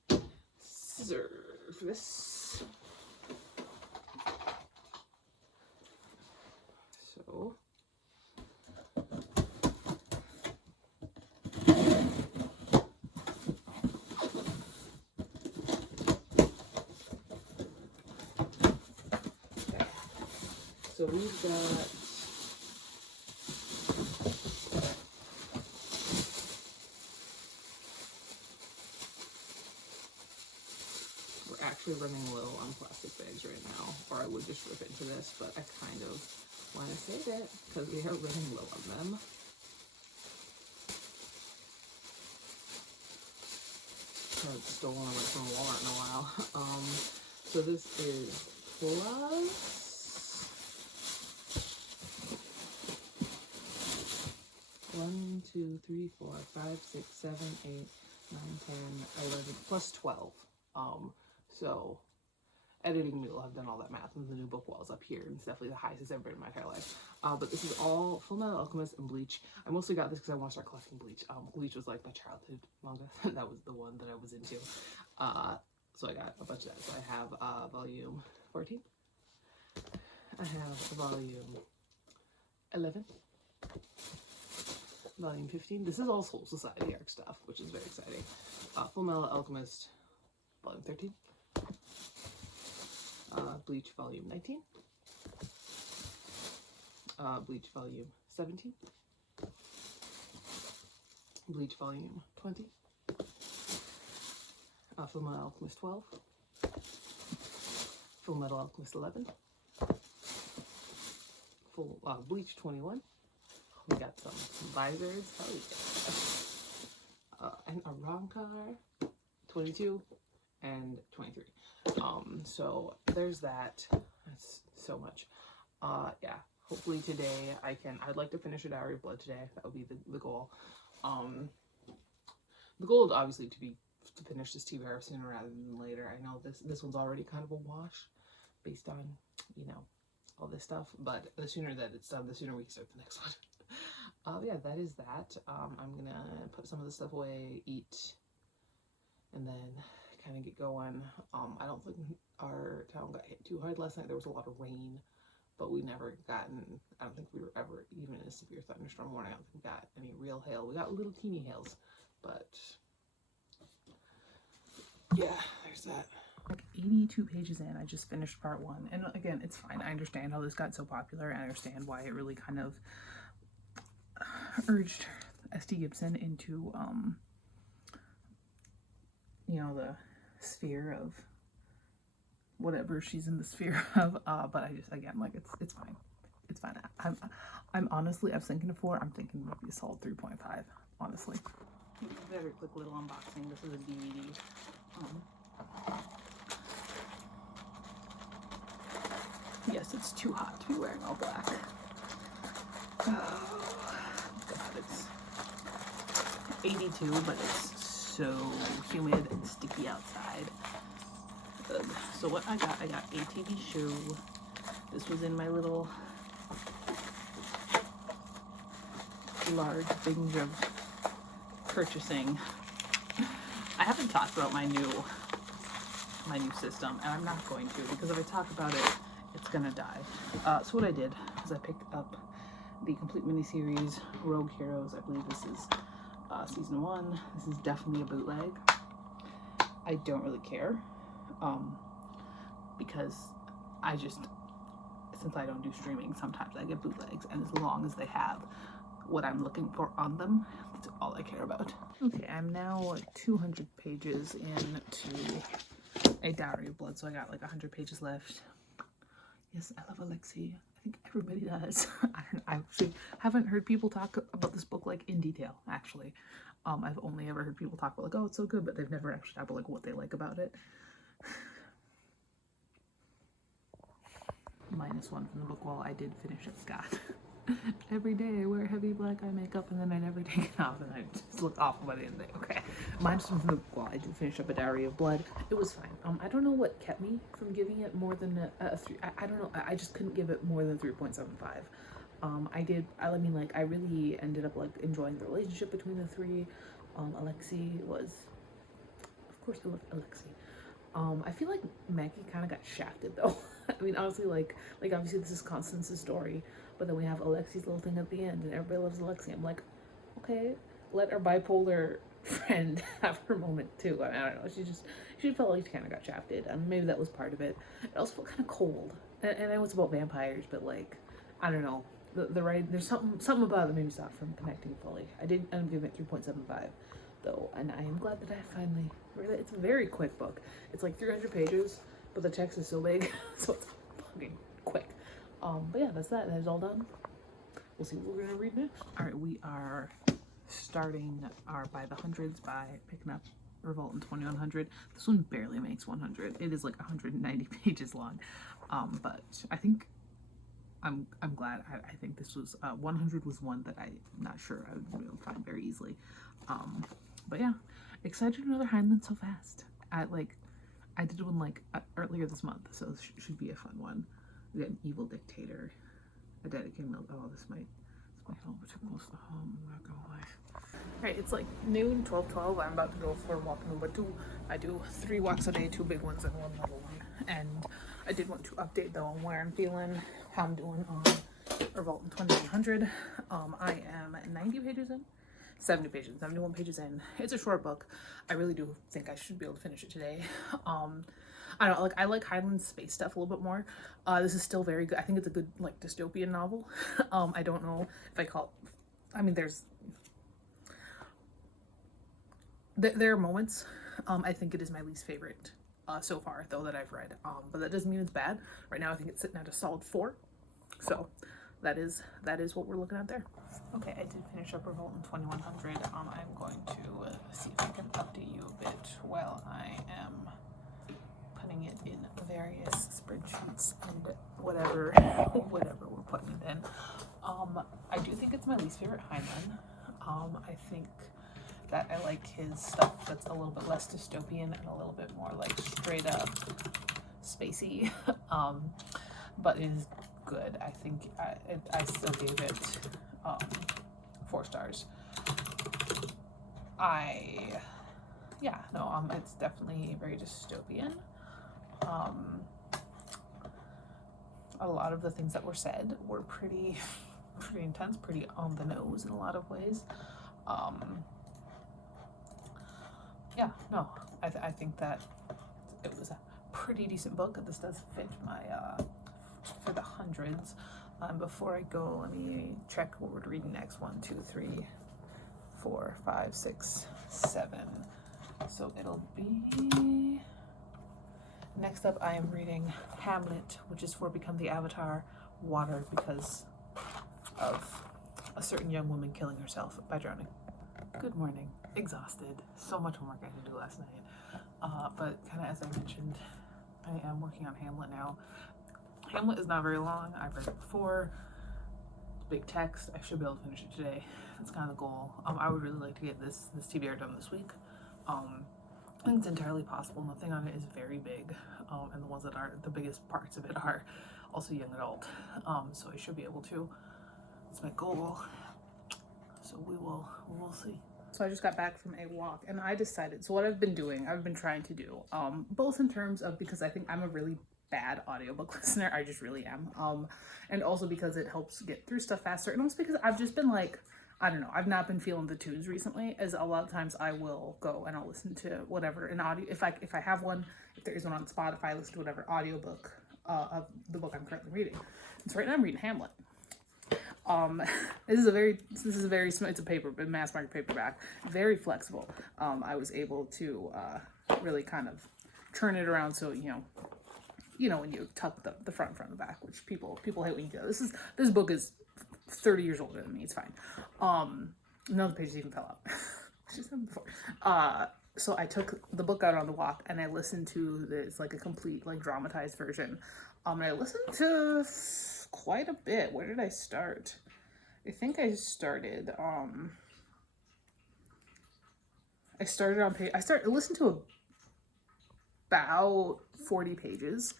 scissor for this. So so we've got running low on plastic bags right now, or I would just rip into this, but I kind of want to save it because we are running low on them. I haven't stolen one from Walmart in a while. So this is plus 1, 2, 3, 4, 5, 6, 7, 8, 9, 10, 11, plus 12. So editing me will have done all that math, and the new book wall is up here, and it's definitely the highest it's ever been in my entire life. But this is all Fullmetal Alchemist and Bleach. I mostly got this because I want to start collecting Bleach. Bleach was like my childhood manga. That was the one that I was into. So I got a bunch of that. So I have volume 14. I have volume 11. Volume 15. This is all Soul Society arc stuff, which is very exciting. Fullmetal Alchemist, volume 13. Bleach, volume 19. Bleach, volume 17. Bleach, volume 20. Fullmetal Alchemist 12. Fullmetal Alchemist 11. Bleach 21. We got some visors. Oh yeah. And a Rancor 22 and 23. So there's that. That's so much. Yeah. Hopefully today I'd like to finish A Diary of Blood today. That would be the goal. The goal is obviously to finish this TBR sooner rather than later. I know this one's already kind of a wash based on, you know, all this stuff, but the sooner that it's done, the sooner we can start the next one. Yeah, that is that. I'm gonna put some of this stuff away, eat, and then kind of get going. I don't think our town got hit too hard last night. There was a lot of rain, but we never gotten, I don't think we were ever even in a severe thunderstorm warning. I don't think we got any real hail. We got little teeny hails, but yeah, there's that. Like 82 pages in, I just finished part 1, and again, it's fine. I understand how this got so popular, and I understand why it really kind of urged S.T. Gibson into, you know, the sphere of whatever she's in the sphere of, but I just, again, like, it's fine. It's fine. I'm honestly, I was thinking of 4, I'm thinking maybe a solid 3.5, honestly. Very quick little unboxing. This is a DVD. Yes, it's too hot to be wearing all black. Oh, God, it's 82, but it's so humid and sticky outside. Ugh. So what I got a TV show. This was in my little large binge of purchasing. I haven't talked about my new system, and I'm not going to, because if I talk about it, it's gonna die. So what I did is I picked up the complete miniseries Rogue Heroes. I believe this is season 1. This is definitely a bootleg. I don't really care because I just, since I don't do streaming, sometimes I get bootlegs, and as long as they have what I'm looking for on them, that's all I care about. Okay, I'm now 200 pages into A Diary of Blood, so I got like 100 pages left. Yes, I love Alexei. I think everybody does. I actually haven't heard people talk about this book like in detail, actually. I've only ever heard people talk about like, oh, it's so good, but they've never actually talked about like what they like about it. -1 from the book wall. I did finish it, Scott. Every day I wear heavy black eye makeup and then I never take it off and I just look awful by the end of the day. Okay. -1 from the book wall. I did finish up A Diary of Blood. It was fine. I don't know what kept me from giving it more than a 3. I don't know. I just couldn't give it more than 3.75. I mean, like, I really ended up like enjoying the relationship between the 3. Alexei was, of course I love Alexei. I feel like Maggie kind of got shafted though. I mean, honestly, like obviously this is Constance's story, but then we have Alexei's little thing at the end, and everybody loves Alexei. I'm like, okay, let our bipolar friend have her moment too. I mean, I don't know. She felt like she kind of got shafted, and maybe that was part of it. It also felt kind of cold, and I know it's about vampires, but like, I don't know. The right, there's something about it that made me stop from connecting fully. I did end up giving it 3.75 though, and I am glad that I finally read it. It's a very quick book. It's like 300 pages, but the text is so big, so it's fucking quick. But yeah, that's that. That is all done. We'll see what we're gonna read next. All right, we are starting our by the hundreds by picking up Revolt in 2100. This one barely makes 100. It is like 190 pages long, but I think I'm glad. I think this was 100 was one that I'm not sure I would be able to find very easily. But yeah, excited to do another Heinlein so fast. I did one like earlier this month, so this should be a fun one. We got an evil dictator, a dedicated milk. Oh, this might help. We're too close to home. I'm not gonna lie. All right, it's like noon, 12:12. I'm about to go for walk number 2. I do 3 walks a day, 2 big ones and 1 little one. And I did want to update though on where I'm feeling, how I'm doing on Revolt in 2100. I am 90 pages in. 70 pages, 71 pages in. It's a short book. I really do think I should be able to finish it today. I don't know, like, I like Heinlein's space stuff a little bit more. This is still very good. I think it's a good, like, dystopian novel. I don't know if I call it, I mean, there are moments. I think it is my least favorite so far, though, that I've read. But that doesn't mean it's bad. Right now, I think it's sitting at a solid 4. So that is what we're looking at there. Okay, I did finish up Revolt in 2100. I'm going to see if I can update you a bit while I am putting it in various spreadsheets and whatever we're putting it in. I do think it's my least favorite Heinlein. I think that I like his stuff that's a little bit less dystopian and a little bit more like straight up spacey. But it is good. I think I still gave it 4 stars. It's definitely very dystopian. A lot of the things that were said were pretty intense, pretty on the nose in a lot of ways. I think that it was a pretty decent book. This does fit my for the hundreds. Before I go, let me check what we're reading next. 1, 2, 3, 4, 5, 6, 7. So it'll be next up. I am reading Hamlet, which is for Become the Avatar. Water, because of a certain young woman killing herself by drowning. Good morning. Exhausted. So much homework I had to do last night. But kind of as I mentioned, I am working on Hamlet now. Hamlet is not very long. I've read it before. Big text. I should be able to finish it today. That's kind of the goal. I would really like to get this TBR done this week. I think it's entirely possible. Nothing on it is very big, and the ones that are the biggest parts of it are also young adult. So I should be able to. It's my goal. So we will see. So I just got back from a walk and I decided, so what I've been doing, I've been trying to do, both in terms of, because I think I'm a really bad audiobook listener. I just really am. And also because it helps get through stuff faster, and also because I've just been like, I don't know, I've not been feeling the tunes recently, as a lot of times I will go and I'll listen to whatever an audio, if I have one, if there is one on Spotify, I listen to whatever audiobook of the book I'm currently reading. And so right now I'm reading Hamlet. This is a very it's a paper, but mass market paperback, very flexible. I was able to really kind of turn it around so you know when you tuck the front and the back, which people hate when you do. This book is 30 years older than me. It's fine. None of the pages even fell out. Which is done before. So I took the book out on the walk and I listened to this like a complete like dramatized version. And I listened to quite a bit. Where did I start? I think I started on I listened to about 40 pages.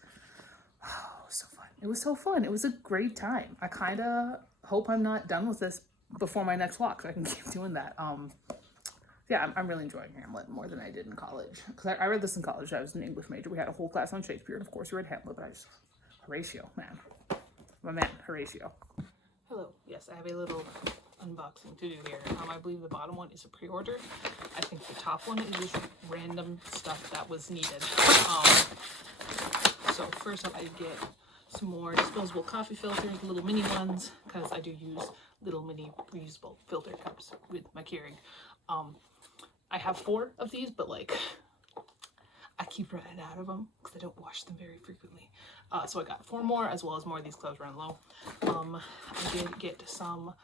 Oh, it was so fun. It was so fun. It was a great time. I kind of hope I'm not done with this before my next walk so I can keep doing that. Yeah, I'm really enjoying Hamlet more than I did in college. Because I read this in college. I was an English major. We had a whole class on Shakespeare. And of course, we read Hamlet, but Horatio, man. My man, Horatio. Hello. Yes, I have a little unboxing to do here. I believe the bottom one is a pre-order. I think the top one is just random stuff that was needed. So first up, I get some more disposable coffee filters, little mini ones, because I do use little mini reusable filter cups with my Keurig. I have 4 of these, but like I keep running out of them because I don't wash them very frequently. So I got 4 more, as well as more of these clothes run low. I did get some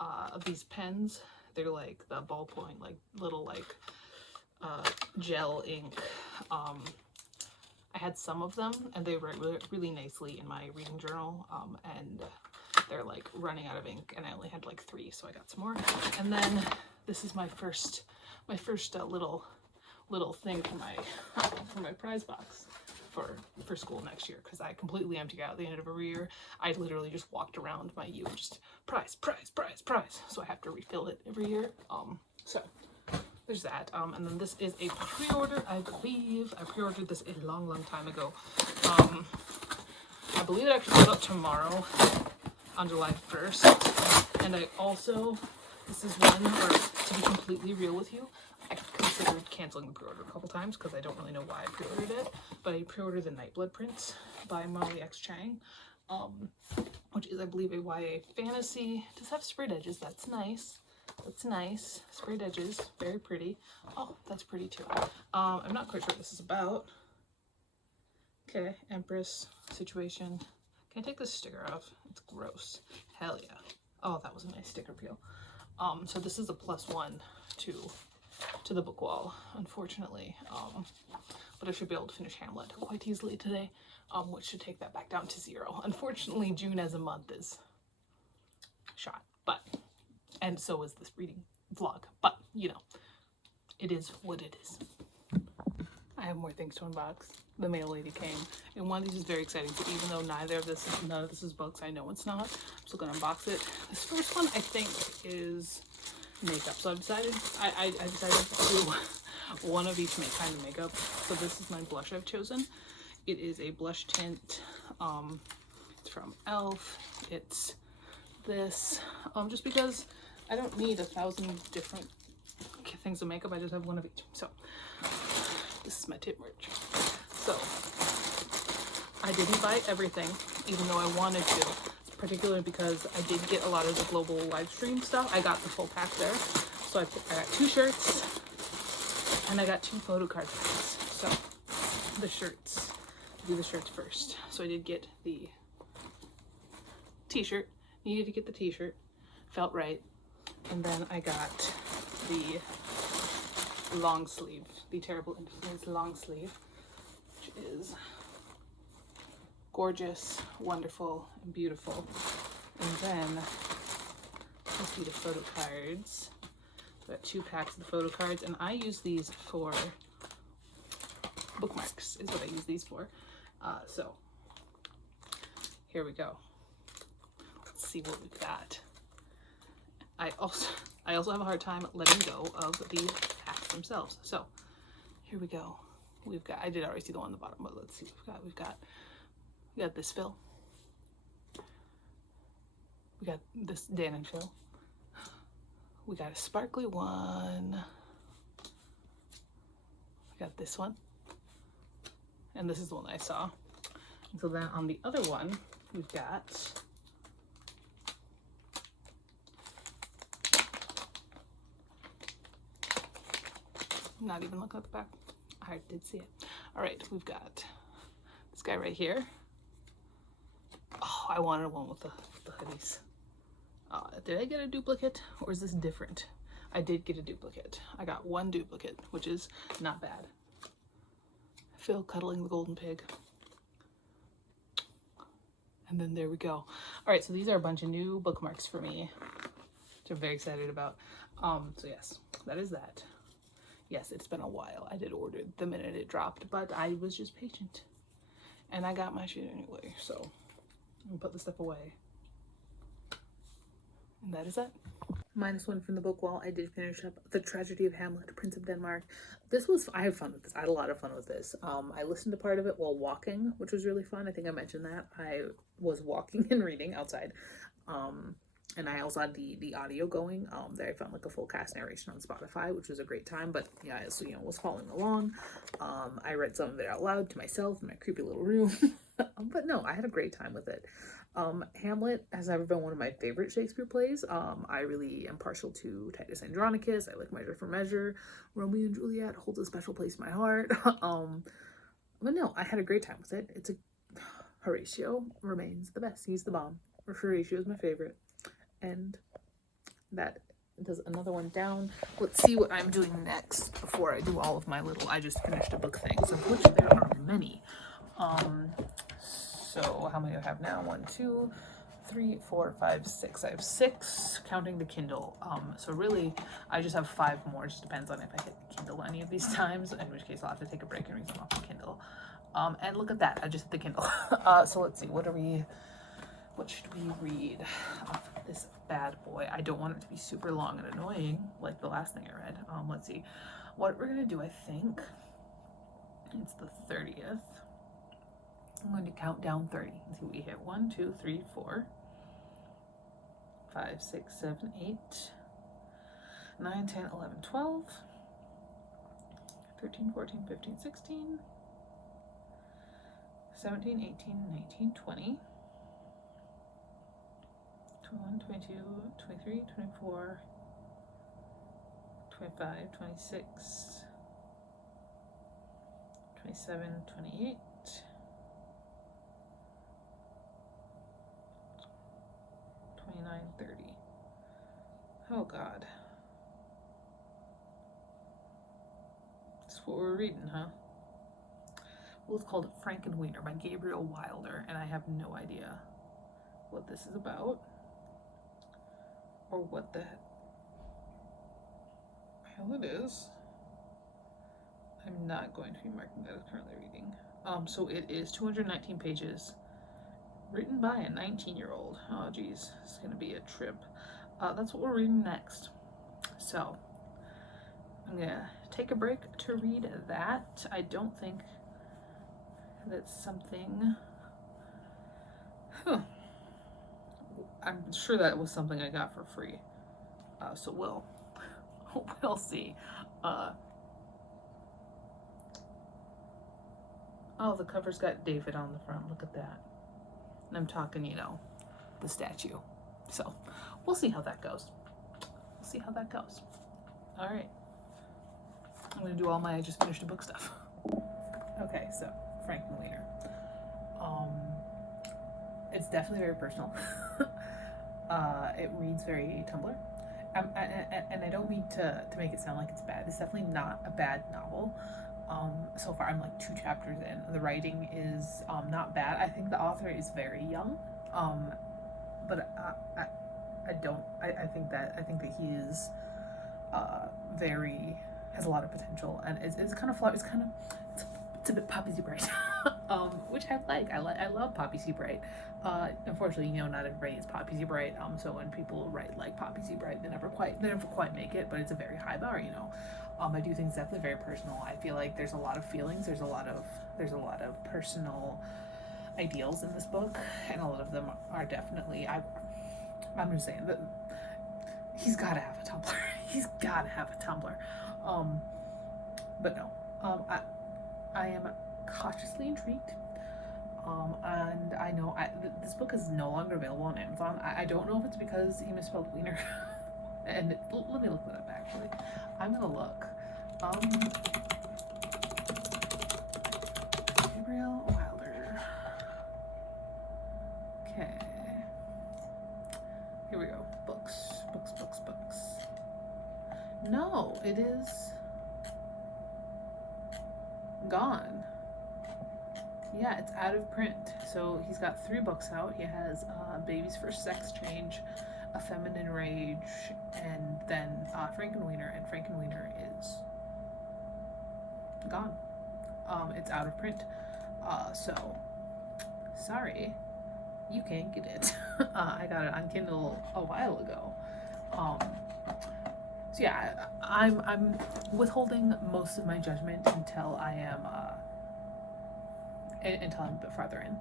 of these pens. They're like the ballpoint, like little like gel ink. I had some of them and they were really nicely in my reading journal, and they're like running out of ink and I only had like 3, so I got some more. And then this is my first little thing for my prize box for school next year, because I completely empty out at the end of every year. I literally just walked around my U and just prize, so I have to refill it every year. So there's that. And then this is a pre-order. I believe I pre-ordered this a long time ago. I believe it actually goes up tomorrow on July 1st. And I also, this is one where, to be completely real with you, I considered canceling the pre-order a couple times because I don't really know why I pre-ordered it, but I pre-ordered the Nightblood prints by Molly X. Chang, which is, I believe, a YA fantasy. It does have sprayed edges. That's nice. That's nice. Sprayed edges. Very pretty. Oh, that's pretty too. I'm not quite sure what this is about. Okay, Empress situation. Can I take this sticker off? It's gross. Hell yeah. Oh, that was a nice sticker peel. So this is a +1 to the book wall, unfortunately. But I should be able to finish Hamlet quite easily today, which should take that back down to 0. Unfortunately, June as a month is shot, and so is this reading vlog, but you know, it is what it is. I have more things to unbox. The mail lady came, and one of these is very exciting. So even though none of this is books, I know it's not. I'm still gonna unbox it. This first one I think is makeup. So I decided to do one of each kind of makeup. So this is my blush I've chosen. It is a blush tint. It's from e.l.f. It's this. Just because I don't need 1,000 different things of makeup. I just have one of each. So this is my tip merch. So I didn't buy everything, even though I wanted to, particularly because I did get a lot of the global live stream stuff. I got the full pack there. So I got 2 shirts and I got 2 photo card packs. So the shirts, do the shirts first. So I did get the t-shirt, needed to get the t-shirt, felt right. And then I got the long sleeve, the Terrible Influence long sleeve, which is gorgeous, wonderful, and beautiful. And then let's see the photo cards. So I got 2 packs of the photo cards, and I use these for bookmarks, is what I use these for. So here we go. Let's see what we've got. I also have a hard time letting go of the packs themselves. So here we go. We've got, I did already see the one on the bottom, but let's see what we've got. We've got We got this Phil. We got this Dan and Phil. We got a sparkly one. We got this one. And this is the one I saw. And so then on the other one, we've got not even looking at the back. I did see it. All right, we've got this guy right here. Oh, I wanted one with the hoodies. Did I get a duplicate or is this different? I did get a duplicate. I got one duplicate, which is not bad. Phil cuddling the golden pig. And then there we go. All right, so these are a bunch of new bookmarks for me, which I'm very excited about. So yes, that is that. Yes, it's been a while. I did order the minute it dropped, but I was just patient. And I got my shit anyway, so I'm gonna put the stuff away. And that is it. -1 from the book wall. I did finish up The Tragedy of Hamlet, Prince of Denmark. This was, I had fun with this. I had a lot of fun with this. I listened to part of it while walking, which was really fun. I think I mentioned that. I was walking and reading outside. And I also had the audio going. There I found like a full cast narration on Spotify, which was a great time. But yeah, I also, was following along. I read some of it out loud to myself in my creepy little room. But no, I had a great time with it. Hamlet has never been one of my favorite Shakespeare plays. I really am partial to Titus Andronicus. I like Measure for Measure. Romeo and Juliet holds a special place in my heart. But no, I had a great time with it. It's Horatio remains the best. He's the bomb. Horatio is my favorite. And that does another one down. Let's see what I'm doing next before I do all of my little I just finished a book things, of which there are many. So how many do I have now? 1, 2, 3, 4, 5, 6. I have 6, counting the Kindle. So really, I just have 5 more. It just depends on if I hit the Kindle any of these times, in which case I'll have to take a break and read some off the Kindle. And look at that, I just hit the Kindle. So let's see, what should we read off this bad boy? I don't want it to be super long and annoying, like the last thing I read. Let's see, what we're gonna do, I think, it's the 30th. I'm going to count down 30 and see what we hit. 1, 2, 3, 4, 5, 6, 7, 8, 9, 10, 11, 12, 13, 14, 15, 16, 17, 18, 19, 20, 21, 22, 23, 24, 25, 26, 27, 28, 29, 30. Oh God. That's what we're reading, huh? Well, it's called Frankenweenie by Gabriel Wilder, and I have no idea what this is about or what the hell it is. I'm not going to be marking that as currently reading. So it is 219 pages, written by a 19-year-old. Oh geez, it's gonna be a trip. That's what we're reading next. So I'm gonna take a break to read that. I don't think that's something, I'm sure that was something I got for free. So we'll see. Oh, the cover's got David on the front. Look at that. And I'm talking, the statue. So we'll see how that goes. All right. I'm going to do all my I just finished a book stuff. Okay, so Frankenweenie. It's definitely very personal. It reads very Tumblr. And I don't mean to make it sound like it's bad. It's definitely not a bad novel. So far I'm like 2 chapters in. The writing is not bad. I think the author is very young, but I think that he is has a lot of potential, and it's kind of flawed. It's a bit Poppy Seabright, which I like. I love Poppy Seabright. Unfortunately, not everybody is Poppy Seabright. So when people write like Poppy Seabright, they never quite make it. But it's a very high bar, I do think it's definitely very personal. I feel like there's a lot of feelings. There's a lot of personal ideals in this book, and a lot of them are definitely, I'm just saying that he's got to have a Tumblr. He's got to have a Tumblr. But no, I am cautiously intrigued. And I know this book is no longer available on Amazon. I don't know if it's because he misspelled wiener. And let me look that up, actually. I'm gonna look. Gabriel Wilder. Okay. Here we go. Books. No, it is gone. Yeah, it's out of print. So he's got 3 books out. He has Baby's First Sex Change, A Feminine Rage, and then Frankenweenie, and Frankenweenie is gone. It's out of print. So, sorry, you can't get it. I got it on Kindle a while ago. So yeah, I'm withholding most of my judgment until I am until I'm a bit farther in.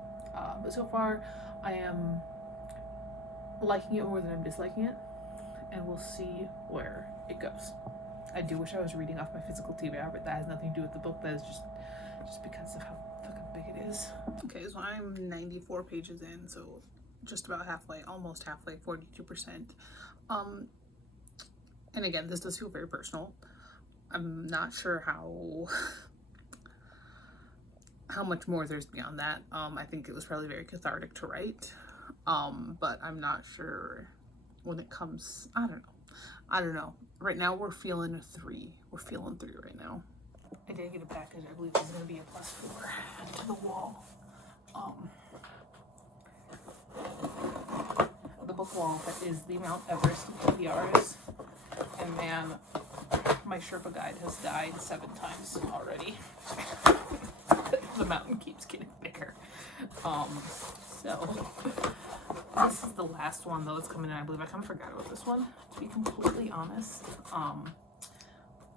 But so far, I am liking it more than I'm disliking it, and we'll see where it goes. I do wish I was reading off my physical TBR, but that has nothing to do with the book. That is just because of how fucking big it is. Okay, so I'm 94 pages in, so just about halfway, almost halfway, 42%. And again, this does feel very personal. I'm not sure how much more there's beyond that. I think it was probably very cathartic to write. But I'm not sure when it comes, I don't know. Right now we're feeling a 3. We're feeling 3 right now. I did get a package. I believe this is going to be a +4 to the wall. The book wall that is the Mount Everest of TBRs. And man, my Sherpa guide has died 7 times already. The mountain keeps getting bigger. So this is the last one though that's coming in. I believe I kind of forgot about this one, to be completely honest.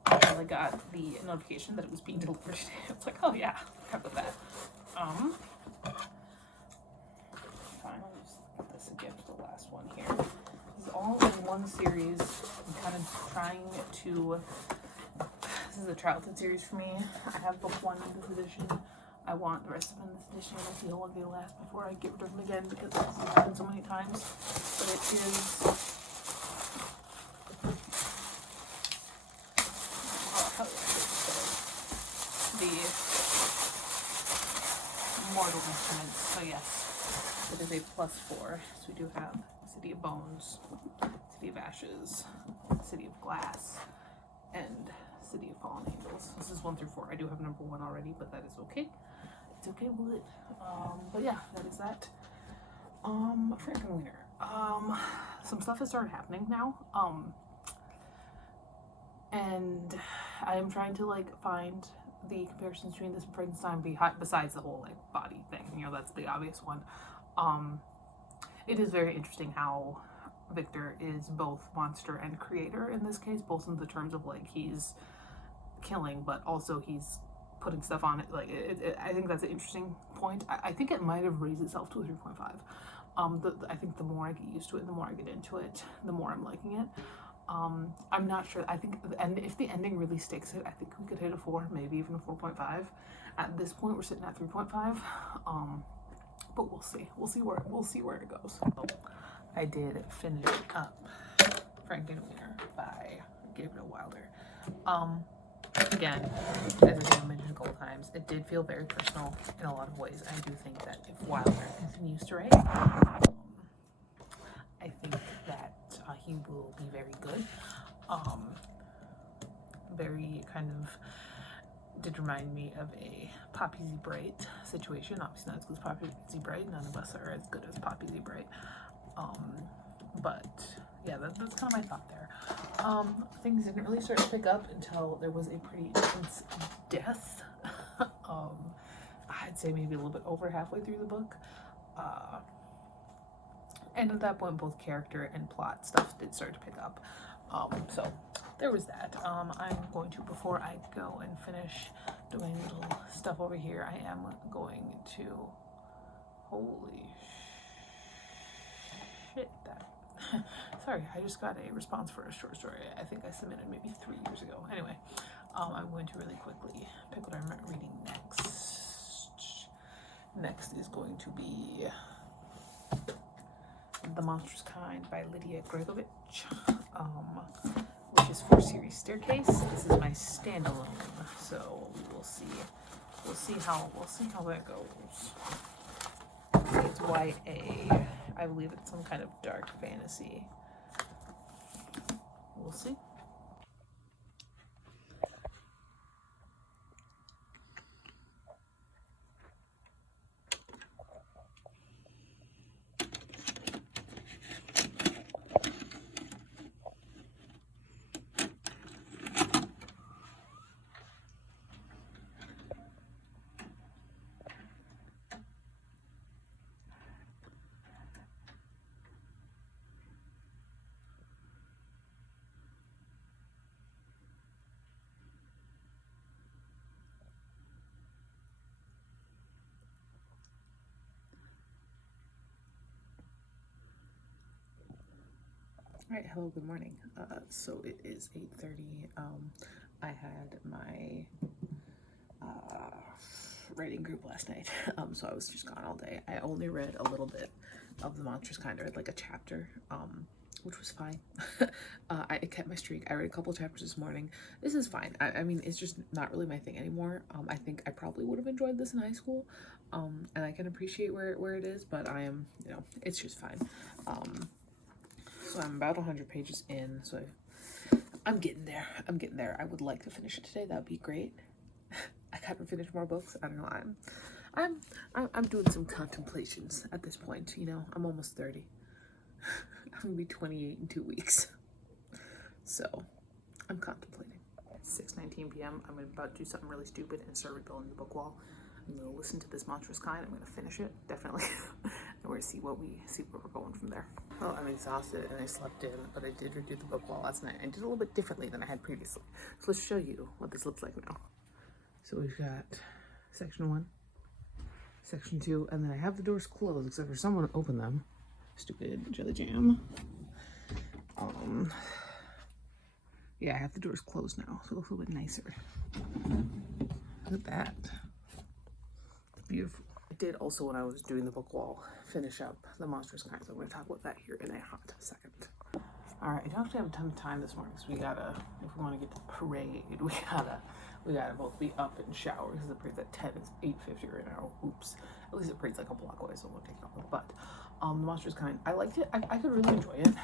I got the notification that it was being delivered today. I was like, oh yeah, I forgot about that. Fine, I'll just get this again for the last one here. This is all in one series. I'm kind of trying to, this is a childhood series for me. I have book 1 in this edition. I want the rest of them in this edition. I feel like they last before I get rid of them again because this has happened so many times. But it is the Mortal Instruments. So yes, it is a +4. So we do have City of Bones, City of Ashes, City of Glass, and City of Fallen Angels. This is 1 through 4. I do have number 1 already, but that is okay. It's okay with it. But yeah, that is that. Frankenweenie. Some stuff has started happening now. And I am trying to like find the comparisons between this and Frankenstein besides the whole like body thing. You know, that's the obvious one. It is very interesting how Victor is both monster and creator in this case, both in the terms of like he's killing, but also he's putting stuff on it. Like I think that's an interesting point. I think it might have raised itself to a 3.5. I think the more I get used to it, the more I get into it, the more I'm liking it. I'm not sure. I think if the ending really sticks it, I think we could hit a 4, maybe even a 4.5. At this point, we're sitting at 3.5. But we'll see. We'll see where it goes. I did finish up Frankenweenie by Gabriel Wilder. Again, as I mentioned a couple times, it did feel very personal in a lot of ways. I do think that if Wilder continues to write, I think that he will be very good. Very kind of did remind me of a Poppy Z. Bright situation. Obviously not as good as Poppy Z. Bright. None of us are as good as Poppy Z. Bright. But yeah, that's kind of my thought there. Things didn't really start to pick up until there was a pretty intense death. I'd say maybe a little bit over halfway through the book. And at that point, both character and plot stuff did start to pick up. So there was that. I'm going to, before I go and finish doing little stuff over here, I am going to Holy shit, that. Sorry, I just got a response for a short story I think I submitted maybe 3 years ago. Anyway, I'm going to really quickly pick what I'm reading next. Next is going to be The Monstrous Kind by Lydia Gregovich, which is for series Staircase. This is my standalone, so we'll see. We'll see how that goes. It's YA. I believe it's some kind of dark fantasy. We'll see. All right, hello, good morning. So it is 8:30. I had my writing group last night, so I was just gone all day. I only read a little bit of The Monstrous Kind. I read like a chapter, which was fine. I kept my streak. I read a couple chapters this morning. This is fine. I mean, it's just not really my thing anymore. I think I probably would have enjoyed this in high school, and I can appreciate where it is, but I am, you know, it's just fine. So I'm about 100 pages in, so I'm getting there. I would like to finish it today. That would be great. I gotta finish more books. I don't know. I'm doing some contemplations at this point. You know, I'm almost 30. I'm gonna be 28 in 2 weeks. So I'm contemplating. 6:19 p.m. I'm about to do something really stupid and start rebuilding the book wall. I'm gonna listen to this Monstrous Kind. I'm gonna finish it, definitely. And we're gonna see where we're going from there. Oh, I'm exhausted and I slept in, but I did redo the book wall last night. I did a little bit differently than I had previously. So let's show you what this looks like now. So we've got section 1, section 2, and then I have the doors closed except for someone to open them. Stupid jelly jam. Yeah, I have the doors closed now, so it looks a little bit nicer. Look at that. It's beautiful. I did also, when I was doing the book wall, finish up The Monstrous Kind, so I'm going to talk about that here in a hot second. Alright, I don't actually have a ton of time this morning, so we gotta, if we want to get to the parade, we gotta both be up and shower, because the parade's at 10, it's 8:50 right now. Oops. At least the parade's like a block away, so it won't take long. But, The Monstrous Kind, I liked it. I could really enjoy it.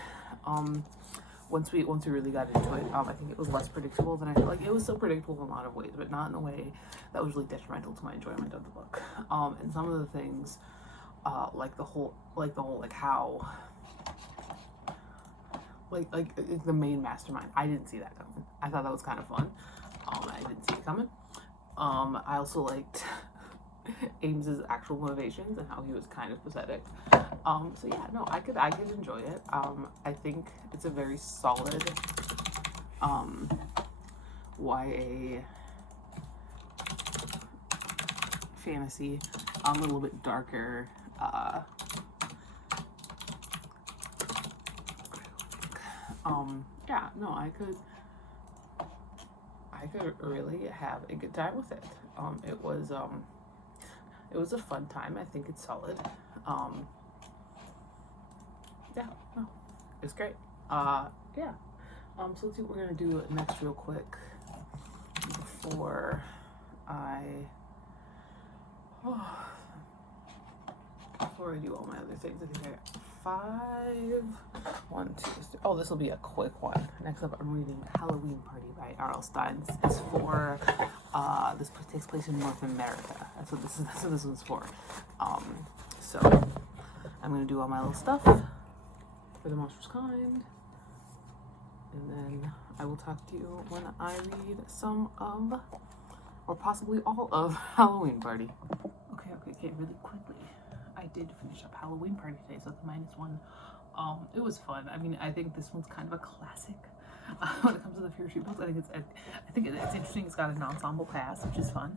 Once we really got into it, I think it was less predictable than I felt like. It was still predictable in a lot of ways, but not in a way that was really detrimental to my enjoyment of the book. And some of the things, like the whole how, like the main mastermind, I didn't see that coming. I thought that was kind of fun. I didn't see it coming. I also liked Ames's actual motivations and how he was kind of pathetic. So yeah, no, I could enjoy it. I think it's a very solid YA fantasy, a little bit darker. Yeah, no, I could really have a good time with it. It was a fun time. I think it's solid. Yeah, no, it's great. Yeah. So let's see what we're gonna do next real quick before I do all my other things. I think I got 5, 1, 2, 3. Oh, this will be a quick one. Next up, I'm reading Halloween Party by R.L. Stein. This is for this takes place in North America. That's what this one's for. So I'm gonna do all my little stuff for The Monstrous Kind, and then I will talk to you when I read some of, or possibly all of, Halloween Party. Okay, really quickly. I did finish up Halloween Party today, so it's -1. It was fun. I mean, I think this one's kind of a classic when it comes to the Fear Street books. I think it's interesting. It's got an ensemble cast, which is fun.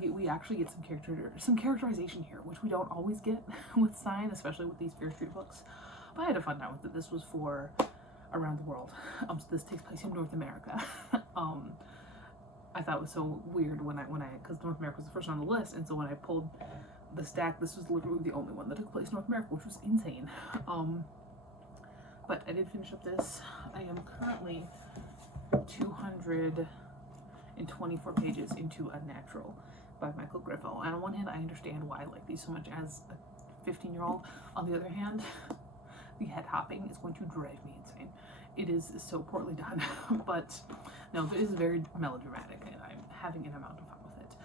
We actually get some characterization here, which we don't always get with Sign, especially with these Fear Street books. But I had a fun time with it. This was for around the world. So this takes place in North America. I thought it was so weird when I because North America was the first one on the list, and so when I pulled the stack, this was literally the only one that took place in North America, which was insane. But I did finish up this. I am currently 224 pages into Unnatural by Michael Griffo. And on one hand, I understand why I like these so much as a 15-year-old. On the other hand, the head hopping is going to drive me insane. It is so poorly done, but no, it is very melodramatic, and I'm having an amount of fun with it.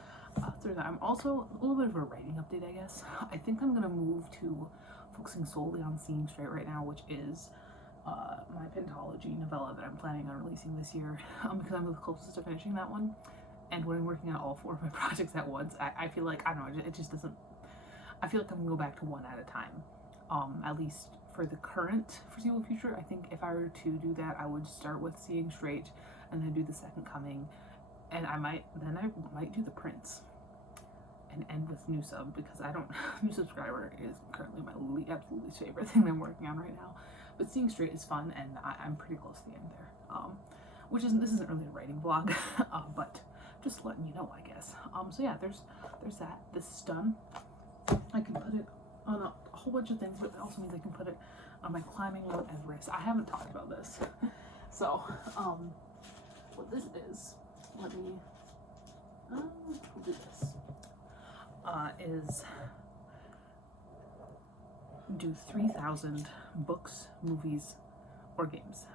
Through that, I'm also a little bit of a writing update, I guess. I think I'm gonna move to focusing solely on Seeing Straight right now, which is my pentology novella that I'm planning on releasing this year, because I'm the closest to finishing that one. And when I'm working on all 4 of my projects at once, I feel like, I don't know, it just doesn't, I feel like I'm gonna go back to one at a time, at least for the current foreseeable future. I think if I were to do that, I would start with Seeing Straight and then do The Second Coming, and I might do The Prince and end with New Sub, because I don't, New Subscriber is currently my absolute least favorite thing I'm working on right now. But Seeing Straight is fun, and I'm pretty close to the end there. This isn't really a writing vlog, but just letting you know, I guess. So yeah, there's that. This is done. I can put it on a whole bunch of things, but it also means I can put it on my climbing Mount Everest. I haven't talked about this. So, what this is, let me, we'll do this, is do 3,000 books, movies, or games.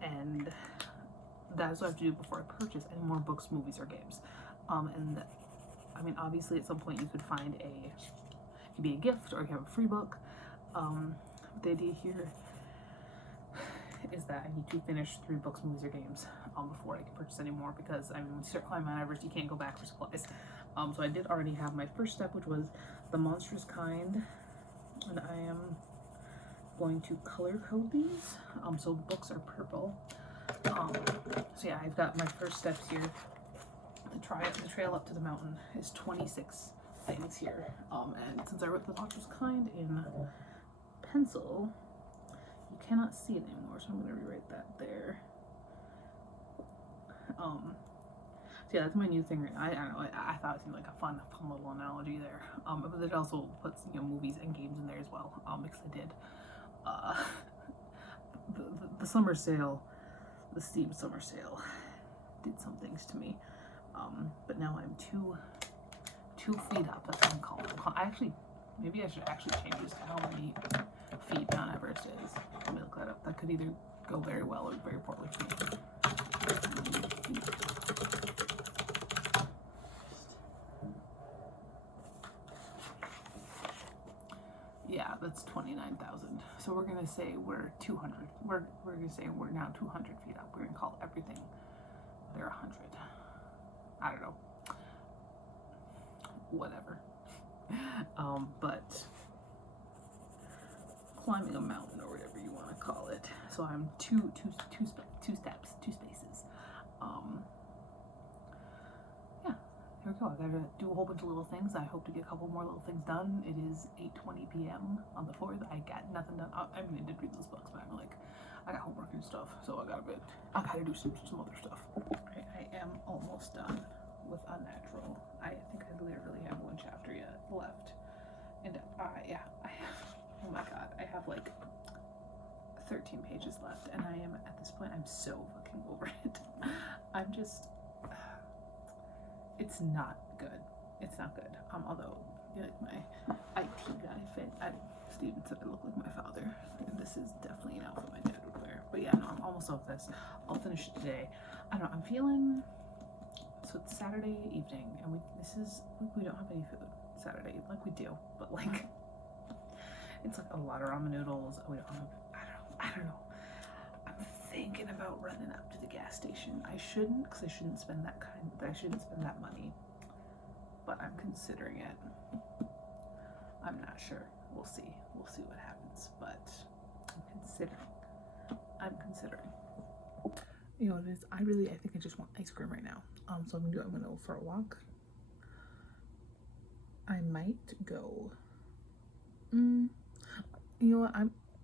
And that's what I have to do before I purchase any more books, movies, or games. And I mean, obviously at some point you could find it could be a gift, or you have a free book. The idea here is that I need to finish 3 books, movies, or games before I can purchase any more, because I mean, when you start climbing Mount Everest, you can't go back for supplies. So I did already have my first step, which was The Monstrous Kind, and I am going to color code these. So books are purple. So yeah, I've got my first steps here. The trail up to the mountain is 26 things here. And since I wrote The Monstrous Kind in pencil, you cannot see it anymore, so I'm going to rewrite that there. So yeah, that's my new thing. I don't know, I thought it seemed like a fun little analogy there. But it also puts, you know, movies and games in there as well, because I did the summer sale, the Steam summer sale did some things to me. But now I'm 2 feet up. That's what I'm calling it. Maybe I should actually change this to how many feet Mount Everest is. Let me look that up. That could either go very well or very poorly for me. Yeah, that's 29,000. So we're gonna say we're 200. We're gonna say we're now 200 feet up. We're gonna call everything they're 100. I don't know. Whatever. But climbing a mountain, or whatever you want to call it. So I'm two spaces. Yeah, here we go. I gotta do a whole bunch of little things. I hope to get a couple more little things done. It is 8:20 p.m. on the 4th. I got nothing done. I mean, I did read those books, but I'm like, I got homework and stuff, so I gotta do some other stuff. Right, I am almost done with Unnatural. I think I literally have 1 chapter yet left, and yeah, I have, oh my god, I have like 13 pages left, and I am at this point, I'm so fucking over it. I'm just, it's not good. It's not good. Although, like, my IT guy Steven said I look like my father, and this is definitely an outfit my dad would wear. But yeah, no, I'm almost off this. I'll finish it today. I don't know, I'm feeling, so it's Saturday evening, and we don't have any food Saturday, like we do, but like, it's like a lot of ramen noodles. We don't have, I don't know. I'm thinking about running up to the gas station. I shouldn't, because I shouldn't spend that money, but I'm considering it. I'm not sure. We'll see what happens, but I'm considering. You know what it is? I think I just want ice cream right now. So I'm gonna go for a walk. I might go. You know what?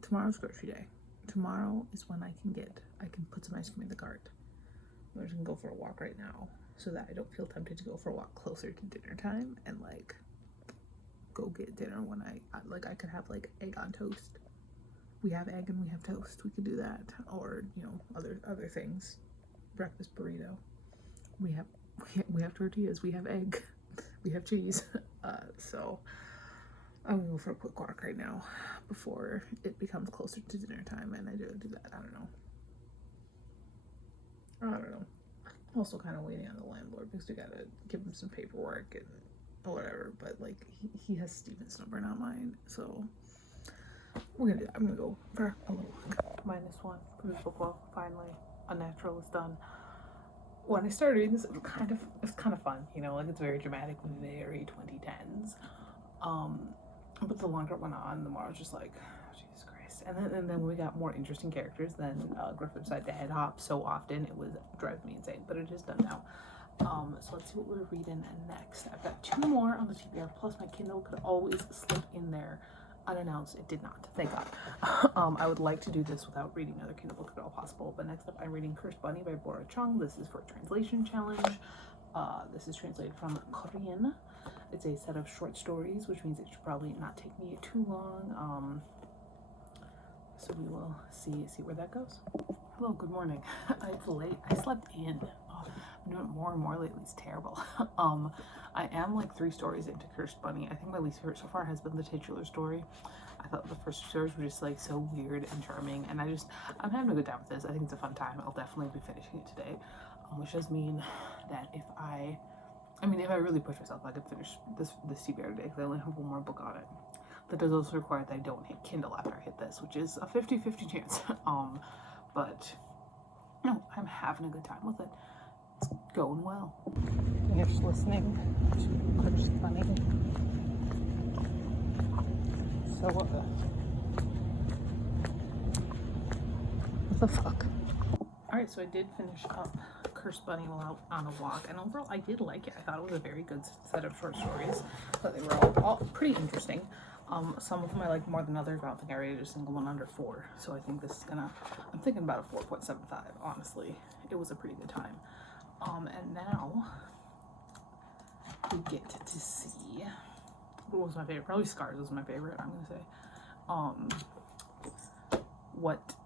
Tomorrow's grocery day. Tomorrow is when I can put some ice cream in the cart. I'm just gonna go for a walk right now, so that I don't feel tempted to go for a walk closer to dinner time and like go get dinner when I could have like egg on toast. We have egg and we have toast. We could do that, or you know, other things. Breakfast burrito. We have tortillas. We have egg. We have cheese. So I'm gonna go for a quick walk right now before it becomes closer to dinner time, and I do that. I don't know. I'm also kind of waiting on the landlord because we gotta give him some paperwork and whatever. But like he has Steven's number, not mine, so we're gonna do that. I'm gonna go for a little walk. -1 for this book club. Finally, Unnatural is done. When I started reading this, it's kind of fun, you know, like it's very dramatic, very 2010s. But the longer it went on, the more I was just like, oh, Jesus Christ. And then we got more interesting characters than Griffith decided to head hop so often. It was driving me insane, but it is done now. So let's see what we're reading next. I've got 2 more on the TBR, plus my Kindle could always slip in there unannounced. It did not, thank God. I would like to do this without reading another Kindle book at all possible, but next up I'm reading Cursed Bunny by Aurora. This is for a translation challenge. This is translated from Korean. It's a set of short stories, which means it should probably not take me too long. So we will see where that goes. Hello, good morning. It's late. I slept in. I'm doing it more and more lately. It's terrible. I am like 3 stories into Cursed Bunny. I think my least favorite so far has been the titular story. I thought the first 2 stories were just like so weird and charming, and I'm having a good time with this. I think it's a fun time. I'll definitely be finishing it today, which does mean that if I really push myself, I could finish this TBR today because I only have 1 more book on it. That does also require that I don't hit Kindle after I hit this, which is a 50-50 chance. But no, I'm having a good time with it. It's going well. You're just listening to Cursed Bunny. So what the fuck? Alright, so I did finish up Cursed Bunny while out on a walk, and overall I did like it. I thought it was a very good set of short stories. But they were all pretty interesting. Some of them I like more than others. I don't think I rated a single one under 4. So I think this is I'm thinking about a 4.75, honestly. It was a pretty good time. And now we get to see what was my favorite. Probably Scars was my favorite, I'm gonna say.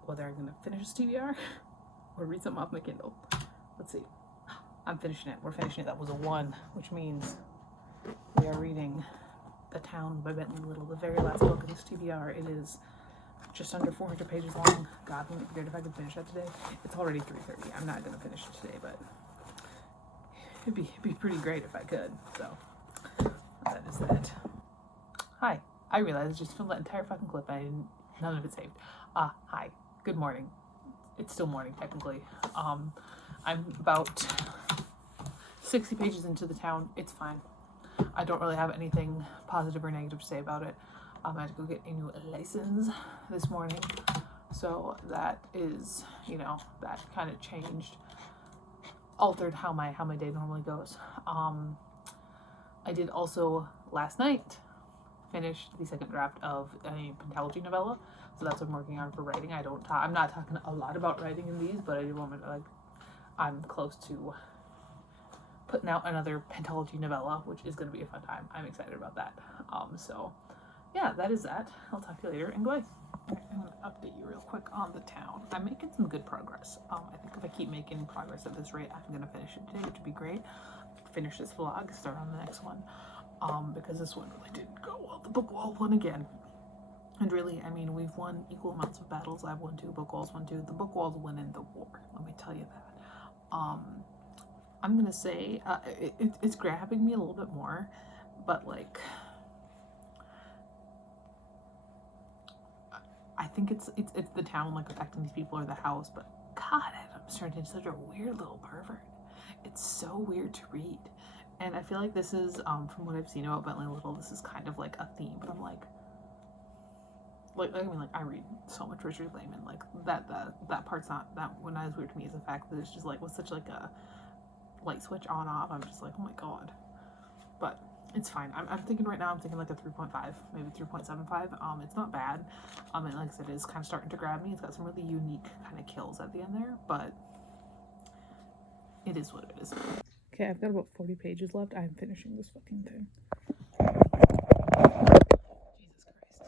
Whether I'm gonna finish this TBR or read something off my Kindle. Let's see. I'm finishing it. We're finishing it. That was a 1, which means we are reading The Town by Bentley Little, the very last book of this TBR. It is just under 400 pages long. God, wouldn't it be great if I could finish that today? It's already 3:30. I'm not gonna finish it today, but it'd be pretty great if I could. So that is that. Hi. I realized I just filmed that entire fucking clip. None of it saved. Hi. Good morning. It's still morning technically. I'm about 60 pages into The Town. It's fine. I don't really have anything positive or negative to say about it. I had to go get a new license this morning, so that is, you know, that kind of altered how my day normally goes. I did also last night finish the second draft of a pentology novella, so that's what I'm working on for writing. I'm not talking a lot about writing in these, but I do want to I'm close to putting out another pentology novella, which is going to be a fun time. I'm excited about that. So yeah, that is that. I'll talk to you later, and goodbye. Okay, I'm going to update you real quick on The Town. I'm making some good progress. I think if I keep making progress at this rate, I'm going to finish it today, which would be great. Finish this vlog, start on the next one. Because this one really didn't go well. The book wall won again. And really, I mean, we've won equal amounts of battles. I've won 2, book walls won 2. The book walls win in the war, let me tell you that. I'm gonna say it's grabbing me a little bit more, but like I think it's the town like affecting these people or the house, but God, Adam's turned into such a weird little pervert. It's so weird to read, and I feel like this is from what I've seen about Bentley Little, this is kind of like a theme, but I'm like, like I mean, like I read so much Richard Lehman, like that part's not that when I was weird to me is the fact that it's just like was such like a light switch on off. I'm just like, oh my god, but it's fine. I'm thinking right now. I'm thinking like a 3.5, maybe 3.75. It's not bad. And like I said, it's kind of starting to grab me. It's got some really unique kind of kills at the end there, but it is what it is. Okay, I've got about 40 pages left. I'm finishing this fucking thing. Jesus Christ.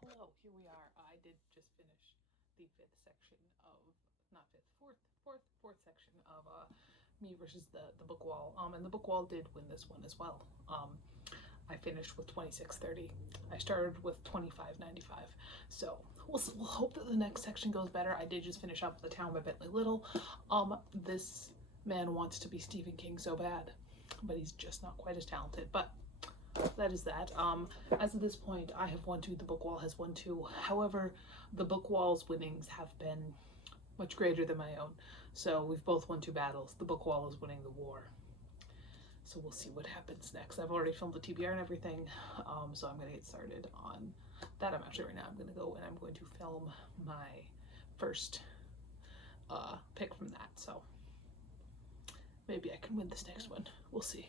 Hello, here we are. I did just finish the fifth section of, not fifth, fourth section of me versus the book wall. And the book wall did win this one as well. I finished with 2630. I started with 2595. So we'll hope that the next section goes better. I did just finish up The Town by Bentley Little. This man wants to be Stephen King so bad, but he's just not quite as talented. But that is that. As of this point, I have won 2. The book wall has won 2. However, the book wall's winnings have been much greater than my own. So we've both won 2 battles. The book wall is winning the war. So we'll see what happens next. I've already filmed the TBR and everything, so I'm going to get started on that. I'm going to go and I'm going to film my first pick from that. So maybe I can win this next one. We'll see.